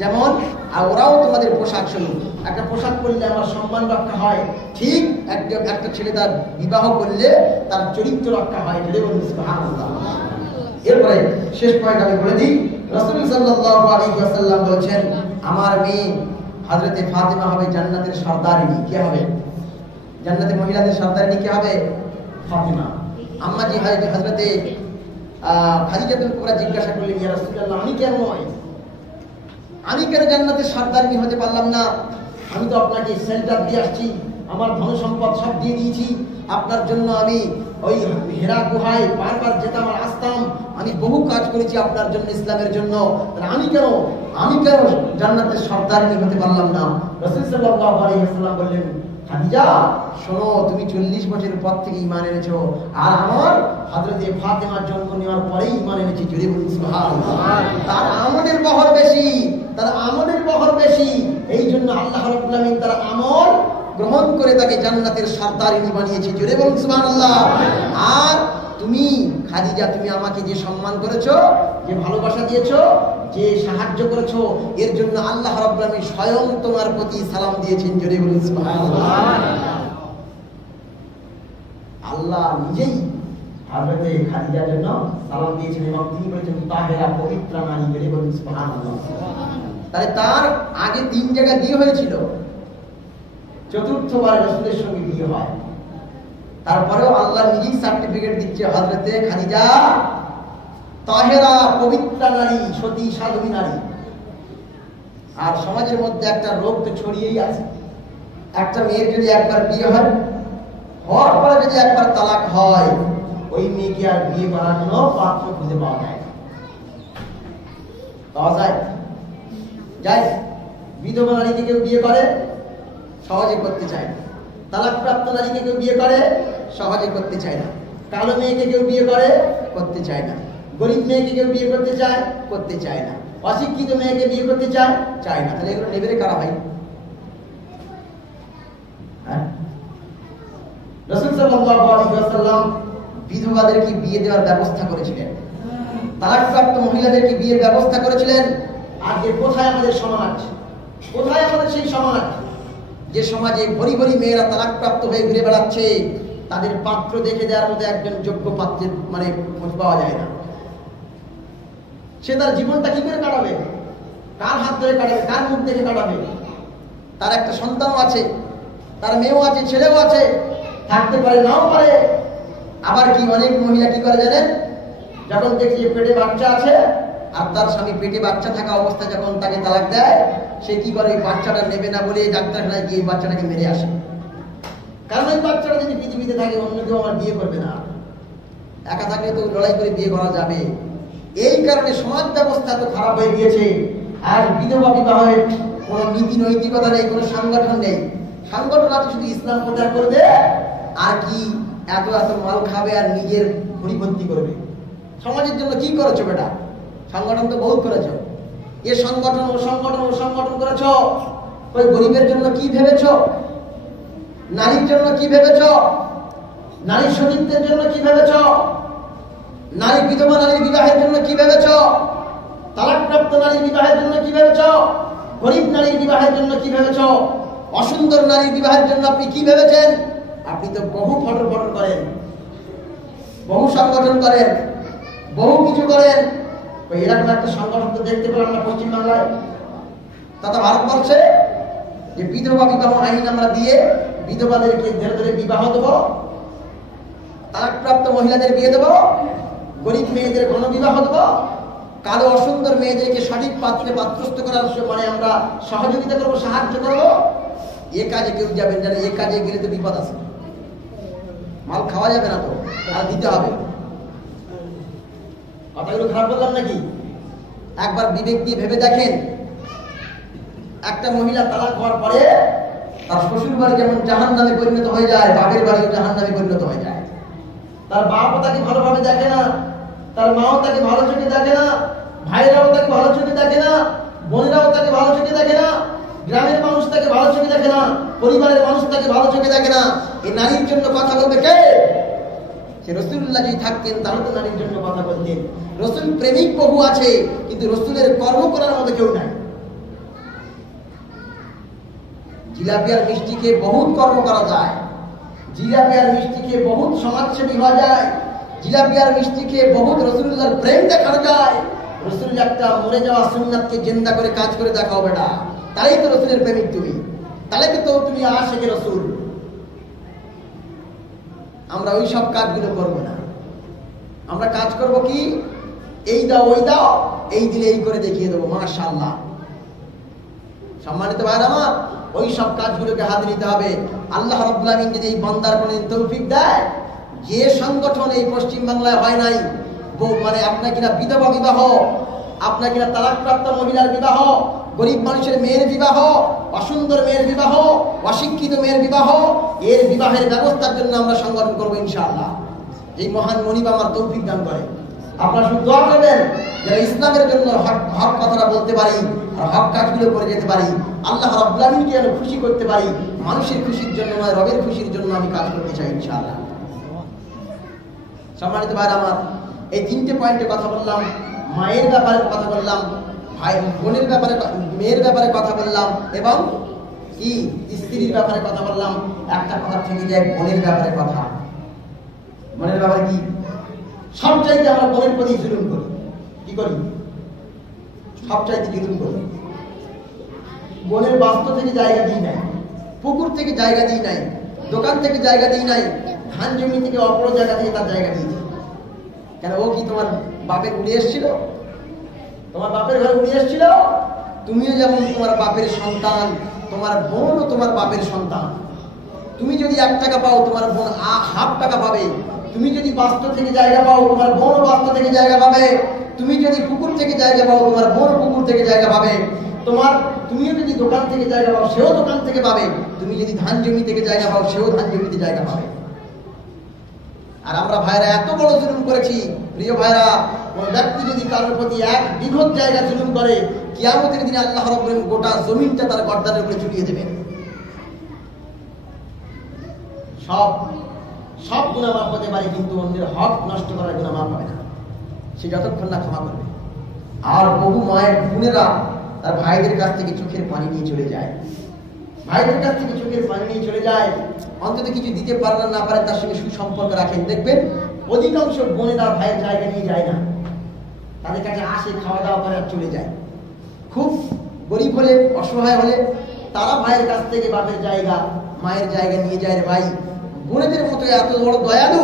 যেমন আর ওরাও তোমাদের পোশাক স্বরূপ। একটা পোশাক পরলে আমার সম্মান রক্ষা হয়, ঠিক একটা ছেলে তার বিবাহ করলে তার চরিত্র রক্ষা হয়। সুবহানাল্লাহ। এরপরে শেষ পয়েন্ট আমি বলে দিই। রাসূল সাল্লাল্লাহু আলাইহি ওয়াসাল্লাম বলেছেন, আমার মেয়ে হযরতে ফাতিমা হবে জান্নাতের সর্দারিনী। কে হবে? জান্নাতের মহিলাদের সর্দারিনী কে হবে? ফাতিমা। আম্মা জি হযরতে খাদিজাতুল কুবরা জিজ্ঞাসা করলেন, ইয়া রাসূলুল্লাহ, আমি কেন নই? আমি কেন জান্নাতের সর্দারিনী হতে পারলাম না? আমি তো আপনাকে সেন্টার দিয়ে আসছি, আমার ধন সম্পদ সব দিয়ে দিয়েছি আপনার জন্য। আমি ওই হেরা গুহায় বারবার যেতাম আর আসতাম, আমি বহু কাজ করেছি আপনার জন্য, ইসলামের জন্য। আমি কেন জান্নাতের সর্দারিনী হতে পারলাম না? রাসূল সাল্লাল্লাহু আলাইহি ওয়াসাল্লাম বললেন, খাদিজা শোনো, তুমি 40 বছরের পর থেকে ঈমান এনেছো, আর আমার হযরতে ফাতিমার জন্ম নেওয়ার পরেই ঈমান এনেছি। জোরে বলুন সুবহানাল্লাহ। তার আমলের বহর বেশি, তার আমলের বহর বেশি। এই জন্য আল্লাহ রাব্বুল আলামিন তার আমল গ্রহণ করে তাকে জান্নাতের সর্দারিনী বানিয়েছে। জোরে বলুন সুবহানাল্লাহ। আর তুমি খাদিজা, তুমি আমাকে যে সম্মান করেছো, যে ভালোবাসা দিয়েছো, যে সাহায্য করেছো, এর জন্য আল্লাহ রাব্বুল আলামিন স্বয়ং তোমার প্রতি সালাম দিয়েছেন। জোরে বলুন সুবহানাল্লাহ। আল্লাহ নিজেই হযরতে খাদিজার জন্য সালাম দিয়েছেন এবং তিনি বলেছেন, তাহেরা, পবিত্র নারী। জোরে বলুন সুবহানাল্লাহ। তাহলে তার আগে 3 জায়গায় বিয়ে হয়েছিল, চতুর্থবার রাসূলের সঙ্গে বিয়ে হয়। তারপরেও আল্লাহ নিজেই সার্টিফিকেট দিচ্ছে, হযরতে খাদিজা তাহেরা, পবিত্র নারী, সতী সাধ্বী নারী। আর সমাজের মধ্যে একটা রোগ তো ছড়িয়েই আছে। একটা মেয়ের যদি একবার বিয়ে হয়, হওয়ার পরে যদি একবার তালাক হয়, ওই মেয়েকে আর বিয়ে করার জন্য পাত্র খুঁজে পাওয়া যায়। বিধবা নারীকে কেউ বিয়ে করে, সহজে করতে চায় না। তালাকপ্রাপ্ত নারীকে কেউ বিয়ে করে, সহজে করতে চায় না। কালো মেয়েকে কেউ বিয়ে করে, করতে চায় না। গরিব মেয়েকে কেউ বিয়ে করতে চায়, করতে চায় না। অশিক্ষিত মেয়েকে বিয়ে করতে চায়, চায় না। তাহলে এগুলো নেবে কারা ভাই? রাসূল সাল্লাল্লাহু আলাইহি ওয়াসাল্লাম বিধবাদেরকে বিয়ে দেওয়ার ব্যবস্থা করেছিলেন, তালাকপ্রাপ্ত মহিলাদেরকে বিয়ের ব্যবস্থা করেছিলেন। আজকে কোথায় আমাদের সমাজ? কোথায় আমাদের সেই সমাজ যে সমাজে ভরি ভরি মেয়েরা তালাকপ্রাপ্ত হয়ে ঘুরে বেড়াচ্ছে? তাদের পাত্র দেখে দেওয়ার মতো একজন যোগ্য পাত্রের মানে খোঁজ পাওয়া যায় না। সে তার জীবনটা কি করে কাটাবে? কার হাত ধরে কাটাবে? কার মুখ দেখে কাটাবে? তার একটা সন্তানও আছে, তার মেয়েও আছে, ছেলেও আছে, থাকতে পারে নাও পারে। আবার কি অনেক মহিলা কি করে জানেন? যখন দেখি পেটে বাচ্চা আছে আর তার স্বামী পেটে বাচ্চা থাকা অবস্থায় যখন তাকে তালাক দেয়, সে কি করে? বাচ্চাটা নেবে না বলে ডাক্তারখানায় গিয়ে বাচ্চাটাকে মেরে আসে। কারণ ওই বাচ্চাটা যদি পৃথিবীতে থাকে, অন্য কেউ আমার বিয়ে করবে না। একা থাকলে তো লড়াই করে বিয়ে করা যাবে। এই কারণে সমাজ ব্যবস্থা তো খারাপ হয়ে গিয়েছে। আর বিধবা বিবাহের কোনো নীতি নৈতিকতা নেই, কোনো সংগঠন নেই। সংগঠন আছে শুধু ইসলাম প্রচার করবে আর কি এত এত মাল খাবে আর নিজের ভরি ভর্তি করবে। সমাজের জন্য কি করেছো বেটা? সংগঠন তো বহুত করেছো, এ সংগঠন ও সংগঠন ও সংগঠন করেছ। ওই গরিবের জন্য কি ভেবেছ? নারীর জন্য কি ভেবেছ? নারীর সতীত্বের জন্য কি ভেবেছ? নারী বিধবা নারীর বিবাহের জন্য কি ভেবেছ? তালাকপ্রাপ্ত নারীর বিবাহের জন্য কি ভেবেছ? গরিব নারীর বিবাহের জন্য কি ভেবেছ? অসুন্দর নারীর বিবাহের জন্য আপনি কি ভেবেছেন? আপনি তো বহু ফটর ফটর করেন, বহু সংগঠন করেন, বহু কিছু করেন। এরকম একটা সংগঠন তো দেখতে পেলাম না পশ্চিমবাংলায় তথা ভারতবর্ষে, যে বিধবা বিবাহ আইন আমরা দিয়ে বিধবাদেরকে ধীরে ধীরে বিবাহ দেবো, তালাকপ্রাপ্ত মহিলাদের বিয়ে দেবো, গরিব মেয়েদের গণবিবাহ দেবো, কালো অসুন্দর মেয়েদেরকে সঠিক পাত্রে পাত্রস্থ করার মানে আমরা সহযোগিতা করবো, সাহায্য করবো। এ কাজে কেউ যাবেন জানে, এ কাজে গেলে তো বিপদ আছে, মাল খাওয়া যাবে না তো, আর দিতে হবে। কথাগুলো খারাপ বললাম নাকি? একবার বিবেক দিয়ে ভেবে দেখেন, একটা মহিলা তালাক হওয়ার পরে তার শ্বশুর বাড়ি যেমন জাহান্নামে পরিণত হয়ে যায়, বাপের বাড়িও জাহান্নামে পরিণত হয়ে যায়। তার বাপও তাকে ভালোভাবে দেখে না, তার মাও তাকে ভালো চোখে দেখে না, ভাইরাও তাকে ভালো চোখে দেখে না, বোনেরাও তাকে ভালো চোখে দেখে না, গ্রামের মানুষ তাকে ভালো চোখে দেখে না, পরিবারের মানুষ তাকে ভালো চোখে দেখে না। এই নারীর জন্য কথা বলবে কে? সে রাসূলুল্লাহ যদি থাকতেন তাহলে তো নারীর জন্য কথা বলতেন। রাসূল প্রেমিক বহু আছে, কিন্তু রাসূলের কর্ম করার মতো কেউ নাই। জিলাপি আর মিষ্টি খেয়ে বহুত কর্ম করা যায়, জিলাপি আর মিষ্টি খেয়ে বহুত সমাজসেবী হওয়া যায়, জিলাপি আর মিষ্টি খেয়ে বহুত রাসূলুল্লাহর প্রেম দেখানো যায়। রাসূল একটা মরে যাওয়া সুন্নাতকে জিন্দা করে কাজ করে দেখাও বেটা, তাই তো রাসূলের প্রেমিক তুমি, তাহলে তো তুমি আশিকে রাসূল। আমরা ওই সব কাজগুলো করব না। আমরা কাজ করব কি? এই দাও ওই দাও, এই দিলে এই করে দেখিয়ে দেবো, মাশাআল্লাহ। সম্মানিত ভাইরা আমার, ওই সব কাজগুলোকে হাতে নিতে হবে। আল্লাহ রাব্বুল আমিন যদি এই বান্দার কোনদিন তৌফিক দেয়, যে সংগঠন এই পশ্চিম বাংলায় হয় নাই, মানে আপনার কিনা বিধবা বিবাহ, আপনার কিনা তালাকপ্রাপ্ত মহিলার বিবাহ, গরিব মানুষের মেয়ের বিবাহ, অসুন্দর মেয়ের বিবাহ, অশিক্ষিত মেয়ের বিবাহ, এর বিবাহের ব্যবস্থার জন্য আমরা সংগঠন করবো ইনশাআল্লাহ। এই মহান মনিব আমার তৌফিক দান করে। আপনারা শুধু দোয়া করবেন যারা ইসলামের জন্য হক কথাটা বলতে পারি আর হক কাজগুলো করে যেতে পারি, আল্লাহ রাব্বুল আমিনকে যেন খুশি করতে পারি। মানুষের খুশির জন্য নয়, রবের খুশির জন্য আমি কাজ করতে চাই ইনশাআল্লাহ। সম্মানিত ভাইরা আমার, এই তিনটে পয়েন্টে কথা বললাম। মায়ের ব্যাপারে কথা বললাম, ভাই বোনের ব্যাপারে, মেয়ের ব্যাপারে কথা বললাম, এবং কি স্ত্রীর ব্যাপারে কথা বললাম। একটা কথা থেকে যায় বোনের ব্যাপারে কথা। বোনের ব্যাপারে কি? সবচাইতে আমরা বোনের প্রতি জুলুম করি। কি করি? সবচাইতে জুলুম করি। বোনের বাস্তব থেকে জায়গা দিই নাই, পুকুর থেকে জায়গা দিই নাই, দোকান থেকে জায়গা দিই নাই, ধান জমি থেকে অপর জায়গা থেকে তার জায়গা দিয়েছি। কেন? ও কি তোমার বাপের উড়ে এসেছিল? তোমার বাপের ঘরে উড়ে এসেছিল? তুমিও যেমন তোমার বাপের সন্তান, তোমার বোনও তোমার বাপের সন্তান। তুমি যদি 1 টাকা পাও, তোমার বোন ½ টাকা পাবে। তুমি যদি বাস্তু থেকে জায়গা পাও, তোমার বোন বাস্তু থেকে জায়গা পাবে। তুমি যদি পুকুর থেকে জায়গা পাও, তোমার বোন পুকুর থেকে জায়গা পাবে। তুমিও যদি দোকান থেকে জায়গা পাও, সেও দোকান থেকে পাবে। তুমি যদি ধান জমি থেকে জায়গা পাও, সেও ধান জমিতে জায়গা পাবে। আর আমরা ভাইরা এত বড় জুলুম করেছি, প্রিয় ভাইরা, কোন ব্যক্তি যদি কারোর প্রতি 1 বিঘত জায়গা জুলুম করে, কিয়ামতের দিনে আল্লাহ রাব্বুল আলামিন গোটা জমিনটা তার গর্দানের উপরে ঝুলিয়ে দেবেন। সব গুনাহ মাফ হতে পারে, কিন্তু অন্যের হক নষ্ট করার গুনাহ মাফ হবে না, সে যতক্ষণ না ক্ষমা করবে। আর বহু মায়ের বোনেরা তার ভাইদের কাছ থেকে চোখের পানি নিয়ে চলে যায়, ভাইদের কাছ থেকে চোখের পানি নিয়ে চলে যায়। অন্তত কিছু দিতে পারে না পারে, তার সঙ্গে সুসম্পর্ক রাখেন। দেখবেন অধিকাংশ বোনেরা ভাইয়ের জায়গা নিয়ে যায় না, তাদের কাছে আসে, খাওয়া দাওয়া করে চলে যায়। খুব গরিব হলে, অসহায় হলে তারা ভাইয়ের কাছ থেকে বাপের জায়গা, মায়ের জায়গা নিয়ে যায়। রে ভাই, বোনেদের মতো এত বড় দয়ালু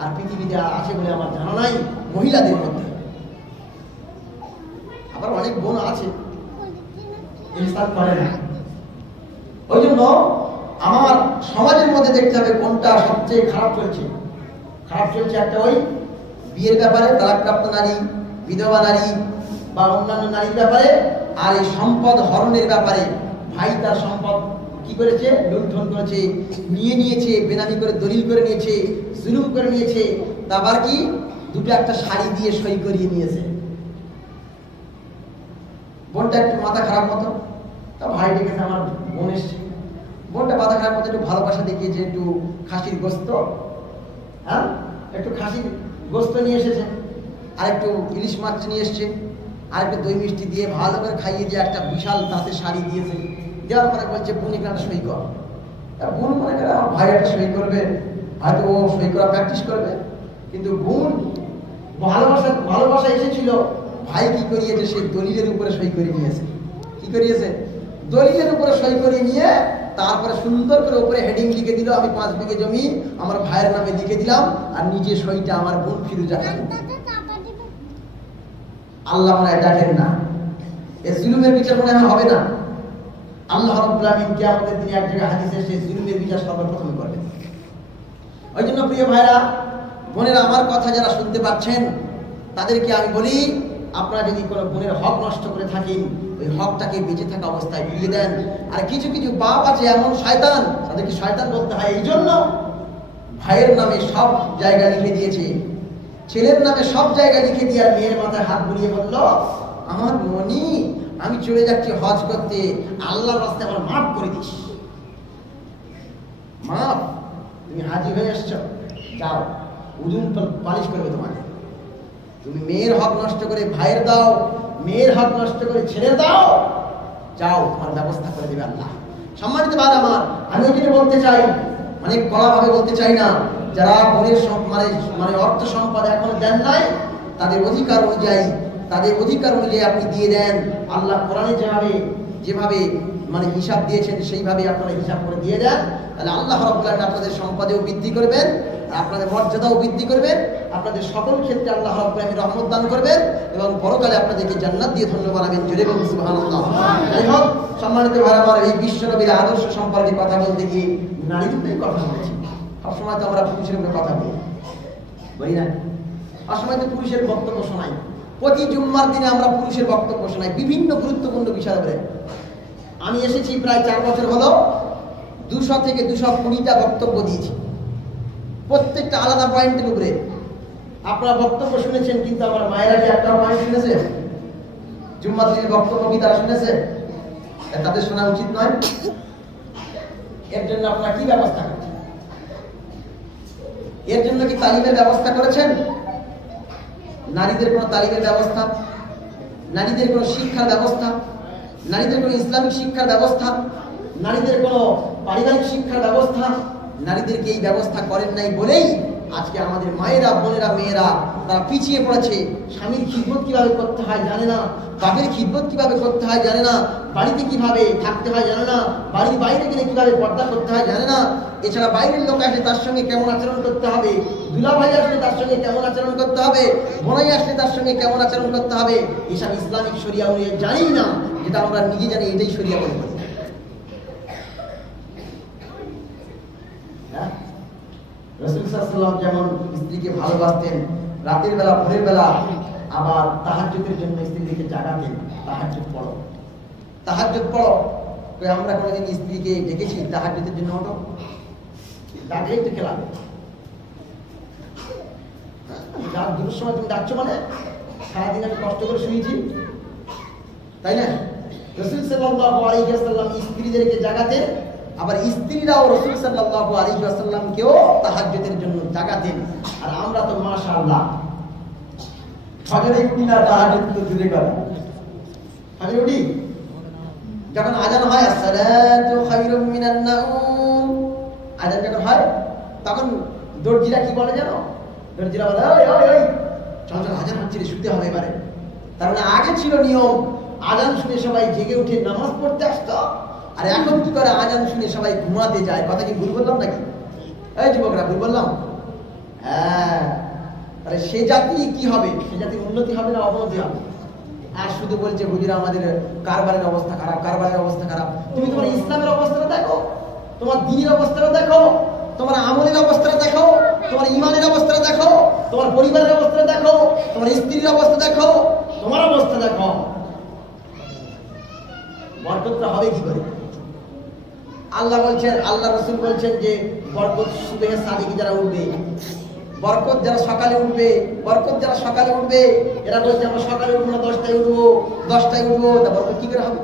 আর পৃথিবীতে আছে বলে আমার জানা নাই মহিলাদের মধ্যে। আবার অনেক বোন আছে ইনসাফ করে না। ওই জন্য আমার সমাজের মধ্যে দেখতে হবে কোনটা সবচেয়ে খারাপ চলছে। খারাপ চলছে একটা ওই বিয়ের ব্যাপারে, তালাকপ্রাপ্ত নারী, বিধবা নারী বা অন্যান্য নারীর ব্যাপারে, আর এই সম্পদ হরণের ব্যাপারে ভাই তার সম্পদ কি করেছে, লুণ্ঠন করেছে, নিয়ে নিয়েছে, বেনামি করে দলিল করে নিয়েছে, জুলুম করে নিয়েছে, তারপর কি দুটো একটা শাড়ি দিয়ে সই করিয়ে নিয়েছে। বোনটা একটু মাথা খারাপ মতো, তা ভাই ডেকেছে, আমার বোন এসছে, বোনটা মাথা খারাপ মতো একটু ভালোবাসা দেখিয়েছে, একটু খাসির গোস্ত, হ্যাঁ একটু খাসির গোস্ত নিয়ে এসেছে, আর একটু ইলিশ মাছ নিয়ে এসছে, আর একটু দই মিষ্টি দিয়ে ভালো করে খাইয়ে দিয়ে একটা বিশাল তাতে শাড়ি দিয়েছে। দেওয়ার পরে বলছে বোন এখানে সই কর। বোন মনে করে আমার ভাই একটা সই করবে, হয়তো ও সই করা প্র্যাকটিস করবে, কিন্তু বোন ভালোবাসা এসেছিল, ভাই কি করিয়েছে, সেই দলিলের উপরে সই করে নিয়েছে। কি করিয়েছে? দলিলের উপরে সই করে নিয়ে তারপরে সুন্দর করে উপরে হেডিং লিখে দিল, আমি 5 বিঘে জমি আমার ভাইয়ের নামে লিখে দিলাম, আর নিজে সইটা আমার বোন ফিরোজা খান। আল্লাহ মনে হয় দেখেন না, এই জুলুমের বিচার মনে হয় হবে না। আল্লাহ রাব্বুল আলামিন কিয়ামতের দিনে এক জায়গায় হাদিসে সেই জুলুমের বিচার সর্বপ্রথম করবেন। ওই জন্য প্রিয় ভাইরা, বোনেরা, আমার কথা যারা শুনতে পাচ্ছেন তাদেরকে আমি বলি, আপনারা যদি কোনো বোনের হক নষ্ট করে থাকেন, ওই হকটাকে বেঁচে থাকা অবস্থায় ফিরিয়ে দেন। আর কিছু কিছু বাপ আছে এমন শয়তান, তাদেরকে শয়তান বলতে হয় এই জন্য, ভাইয়ের নামে সব জায়গা লিখে দিয়েছে, ছেলের নামে সব জায়গা লিখে দিয়ে আর মেয়ের মাথায় হাত বুলিয়ে বলল, আমার মনি আমি চলে যাচ্ছি হজ করতে, আল্লাহর রাস্তায় আমার মাফ করে দিস। মাফ? তুমি হাজি হয়ে এসছো, যাও, উজুন পালিশ করবে তোমাকে। তুমি মেয়ের হক নষ্ট করে ভাইয়ের দাও, মেয়ের হক নষ্ট করে ছেলের দাও, যাও, তোমার ব্যবস্থা করে দেবে আল্লাহ। সম্মানিত ভাই আমার, আমি ওইখানে বলতে চাই, মানে কড়াভাবে বলতে চাই না, যারা বোনের মানে অর্থ সম্পদ এখনো দেন নাই, তাদের অধিকার অনুযায়ী আপনি দিয়ে দেন। আল্লাহ কোরআনে যেভাবে মানে হিসাব দিয়েছেন সেইভাবে আপনারা হিসাব করে দিয়ে দেন, তাহলে আল্লাহ রাব্বুল আলামিন আপনাদের সম্পদেও বৃদ্ধি করবেন, আপনাদের মর্যাদাও বৃদ্ধি করবেন, আপনাদের সকল ক্ষেত্রে আল্লাহ রাব্বুল আলামিন রহমত দান করবেন এবং পরকালে আপনাদেরকে জান্নাত দিয়ে ধন্য বানাবেন। জোরে বলুন সুবহানাল্লাহ। যাই হোক, সম্মানিত ভাই আমার, এই বিশ্বনবীর আদর্শ সম্পর্কে কথা বলতে গিয়ে নারীর উপরে কথা বলেছি। সবসময় তো আমরা পুরুষের উপরে কথা বলি না, সবসময় তো পুরুষের বক্তব্য শোনাই। প্রতি জুম্মার দিনে আমরা পুরুষের বক্তব্য শোনাই বিভিন্ন গুরুত্বপূর্ণ বিষয়ের উপরে। আমি এসেছি প্রায় 4 বছর হলো, 200 থেকে 220টা বক্তব্য দিয়েছি, প্রত্যেকটা আলাদা পয়েন্টের উপরে। আপনারা বক্তব্য শুনেছেন, কিন্তু আমার মায়েরা কি একটা পয়েন্ট শুনেছে? জুম্মার দিনের বক্তব্য কি তারা শুনেছে? তাদের শোনা উচিত নয়? এর জন্য আপনারা কি ব্যবস্থা করছেন? এর জন্য কি তালিমের ব্যবস্থা করেছেন? নারীদের কোনো তালিমের ব্যবস্থা, নারীদের কোনো শিক্ষার ব্যবস্থা, নারীদের কোনো ইসলামিক শিক্ষার ব্যবস্থা, নারীদের কোনো পারিবারিক শিক্ষার ব্যবস্থা, নারীদেরকে এই ব্যবস্থা করেন নাই বলেই আজকে আমাদের মায়েরা, বোনেরা, মেয়েরা তারা পিছিয়ে পড়েছে। স্বামীর খিদমত কিভাবে করতে হয় জানে না, বাপের খিদমত কিভাবে করতে হয় জানে না, বাড়িতে কিভাবে থাকতে হয় জানে না, বাড়ির বাইরে গেলে কিভাবে পর্দা করতে হয় জানে না, এছাড়া বাইরের লোক আসলে তার সঙ্গে কেমন আচরণ করতে হবে, দুলাভাই আসলে তার সঙ্গে কেমন আচরণ করতে হবে, বোনাই আসলে তার সঙ্গে কেমন আচরণ করতে হবে, এসব ইসলামিক শরিয়া অনুযায়ী জানি না, যেটা আমরা নিজে জানি এটাই শরিয়া বলে বলি। রাসূল সাল্লাল্লাহু আলাইহি ওয়াসাল্লাম যেমন স্ত্রীকে ভালোবাসতেন, রাতের বেলা, ভোরের বেলা আবার তাহাজ্জুদের জন্য স্ত্রীকে জাগাতেন, তাহাজ্জুদ পড়ো। আমরা কোনোদিন স্ত্রীকে ডেকেছি তাহাজ্জুদের জন্য? ওঠো, ডাকলেই তো খেলাবে। রাত 2টার সময় তুমি ডাকছো মানে সারাদিন আমি কষ্ট করে শুয়েছি, তাই না? রাসূল সাল্লাল্লাহু আলাইহি ওয়াসাল্লাম স্ত্রীদেরকে জাগাতেন, আবার স্ত্রীরাও রাসূল সাল্লাল্লাহু আলাইহি ওয়াসাল্লামকেও তাহাজ্জুদের জন্য জাগাতেন। আর আমরা তো মাশাআল্লাহ ফজরে উঠি না, তাহাজ্জুদ তো দূরে কথা। ফজরে উঠি, যখন আযান হয় আসসালাতু খায়রুম মিনান নাওম, আযান যখন হয় তখন দর্জিরা কি বলে জানো? দর্জিরা বলে, ওই ওই ওই চল চল, আযান হচ্ছে রে, শুতে হবে এবারে। তার মানে আগে ছিল নিয়ম, আযান শুনে সবাই জেগে উঠে নামাজ পড়তে আসতো, আর এখন কি করে? আযান শুনে সবাই ঘুমাতে যায়। কথা কি ভুল বললাম নাকি? এই যুবকরা, ভুল বললাম? হ্যাঁ, তাহলে সে জাতি কি হবে? সে জাতির উন্নতি হবে না অবনতি হবে? আর শুধু বলছে হুজুরা আমাদের কারবারের অবস্থা খারাপ, কারবারের অবস্থা খারাপ। তুমি তোমার ইসলামের অবস্থাটা দেখো, তোমার দ্বীনের অবস্থাটা দেখো, তোমার আমলের অবস্থাটা দেখো, তোমার ইমানের অবস্থাটা দেখো, তোমার পরিবারের অবস্থাটা দেখো, তোমার স্ত্রীর অবস্থা দেখো, তোমার অবস্থা দেখো, বরকতটা হবে কি করে? আল্লাহ বলছেন, আল্লাহ রাসূল বলছেন যে বরকত সুবহে সাদিকে যারা উঠবে, বরকত যারা সকালে উঠবে, বরকত যারা সকালে উঠবে, এরা বলছে আমরা সকালে উঠবো না, 10টায় উঠবো, 10টায় উঠবো, তা বরকত কি করে হবে?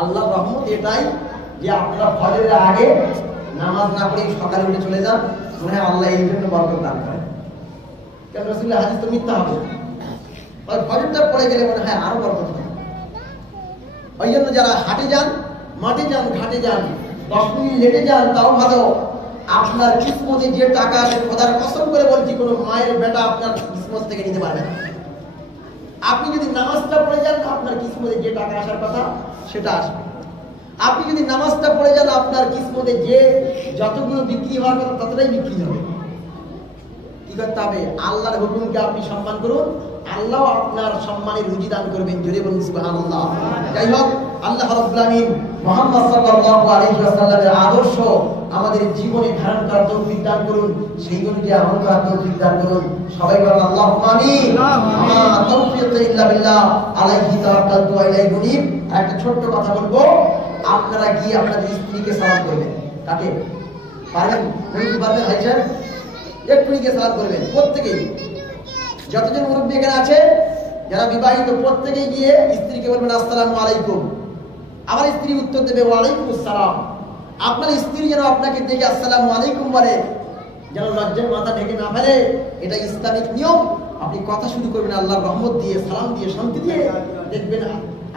আল্লাহ রহমত এটাই যে আপনারা ফজরের আগে নামাজ না পড়ে সকালে উঠে চলে যান, মনে হয় আল্লাহ এই জন্য বরকত দান করেন। কেন রাসূলের হাদিস তো মিথ্যা হবে, ফজরটা পড়ে গেলে মনে হয় আরো বরকত হবে। ওই জন্য যারা হাটে যান, মাঠে যান, ঘাটে যান, 10 মিনিট লেটে যান তাও ভালো, আপনার কিসমতে যে টাকা আসে খোদার কসম করে বলছি কোনো মায়ের বেটা আপনার কিসমত থেকে নিতে পারবে না। আপনি যদি নামাজটা পড়ে যান আপনার কিসমতে যে টাকা আসার কথা সেটা আসবে। আপনি যদি নামাজটা পড়ে যান আপনার কিসমতে যে যতগুলো বিক্রি হওয়ার কথা ততটাই বিক্রি হবে। কি করতে হবে? আল্লাহর হুকুমকে আপনি সম্মান করুন, আল্লাহ আপনার সম্মানের রুজি দান করবেন। জোরে বলুন সুবহানাল্লাহ। যাই হোক, আল্লাহ রাব্বুল আলামিন মুহাম্মদ সাল্লাল্লাহু আলাইহি ওয়াসাল্লামের আদর্শ আমাদের জীবনে ধারণ করার তৌফিক দান করুন, সেই অনুযায়ী আমল করার তৌফিক দান করুন। সবাই বলেন আল্লাহুম্মা আমিন। আমা তাওফীক ইল্লা বিল্লাহ, আলাইহি তাওয়াক্কালতু ওয়া ইলাইহি উনীব। একটা ছোট্ট কথা বলবো, আপনারা গিয়ে আপনাদের স্ত্রীকে সালাম করবেন। কাকে পারেন? বলতে পারবেন ভাইজান? এক্ষুনি গিয়ে সালাম করবেন প্রত্যেকেই। যতজন মুরব্বী এখানে আছে যারা বিবাহিত, প্রত্যেকেই গিয়ে স্ত্রীকে বলবেন আসসালামু আলাইকুম। আমার স্ত্রী উত্তর দেবে ওয়ালাইকুম আসসালাম। আপনার স্ত্রী যেন আপনাকে দেখে আসসালামু আলাইকুম বলে, যেন লজ্জায় মাথা ঢেকে না ফেলে। এটা ইসলামিক নিয়ম। আপনি কথা শুরু করবেন আল্লাহর রহমত দিয়ে, সালাম দিয়ে, শান্তি দিয়ে, দেখবেন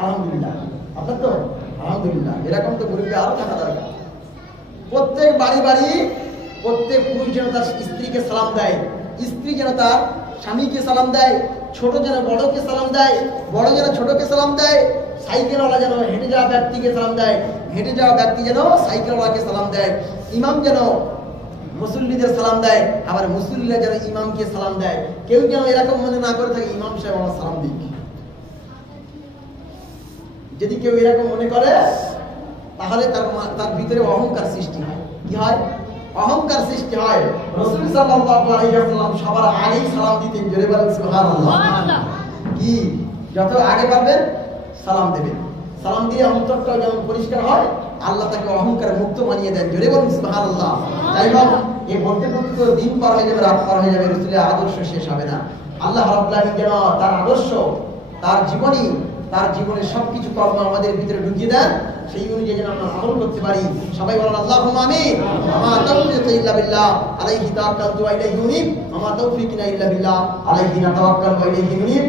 আলহামদুলিল্লাহ। আপনার তো আলহামদুলিল্লাহ। এরকম তো মুরব্বী আরো থাকা দরকার। প্রত্যেক বাড়ি বাড়ি প্রত্যেক পুরুষ যেন তার স্ত্রীকে সালাম দেয়, স্ত্রী যেন তার স্বামীকে সালাম দেয়, ছোট যেন বড়কে সালাম দেয়, বড় যেন ছোটকে সালাম দেয়, সাইকেলওয়ালা যেন হেঁটে যাওয়া ব্যক্তিকে সালাম দেয়, হেঁটে যাওয়া ব্যক্তি যেন সাইকেলওয়ালাকে সালাম দেয়, ইমাম যেন মুসল্লিদের সালাম দেয়, আবার মুসল্লিরা যেন ইমামকে সালাম দেয়। কেউ যেন এরকম মনে না করে থাকে ইমাম সাহেব আমার সালাম দিক। যদি কেউ এরকম মনে করে তাহলে তার ভিতরে অহংকার সৃষ্টি হয়। কি হয়? অহংকার সৃষ্টি হয়। রাসূল সাল্লাল্লাহু আলাইহি ওয়াসাল্লাম সবার আগেই সালাম দিতেন। জোরে বলেন সুবহানাল্লাহ। কি যত আগে পারবেন সালাম দেবেন। সালাম দিয়ে অন্তরটা যেমন পরিষ্কার হয়, আল্লাহ তাকে অহংকার মুক্ত বানিয়ে দেন। জোরে বলুন সুবহানাল্লাহ। তাই হোক, এই বলতে বলতে তো দিন পার হয়ে যাবে, রাত পার হয়ে যাবে, রাসূলের আদর্শ শেষ হবে না। আল্লাহ রাব্বুল আলামিন যেন তার আদর্শ, তার জীবনী, তার জীবনের সবকিছু কর্ম আমাদের ভিতরে ঢুকিয়ে দেন, সেই অনুযায়ী যেন আমরা আমল করতে পারি। সবাই বলেন আল্লাহুম্মা আমিন। আমা তাওফীক ইল্লা বিল্লাহ, আলাইহি তাওয়াক্কালতু ওয়া ইলাইহি উনীব। আমা তাওফীক ইল্লা বিল্লাহ, আলাইহি নাতাওয়াক্কাল ওয়া ইলাইহি উনীব।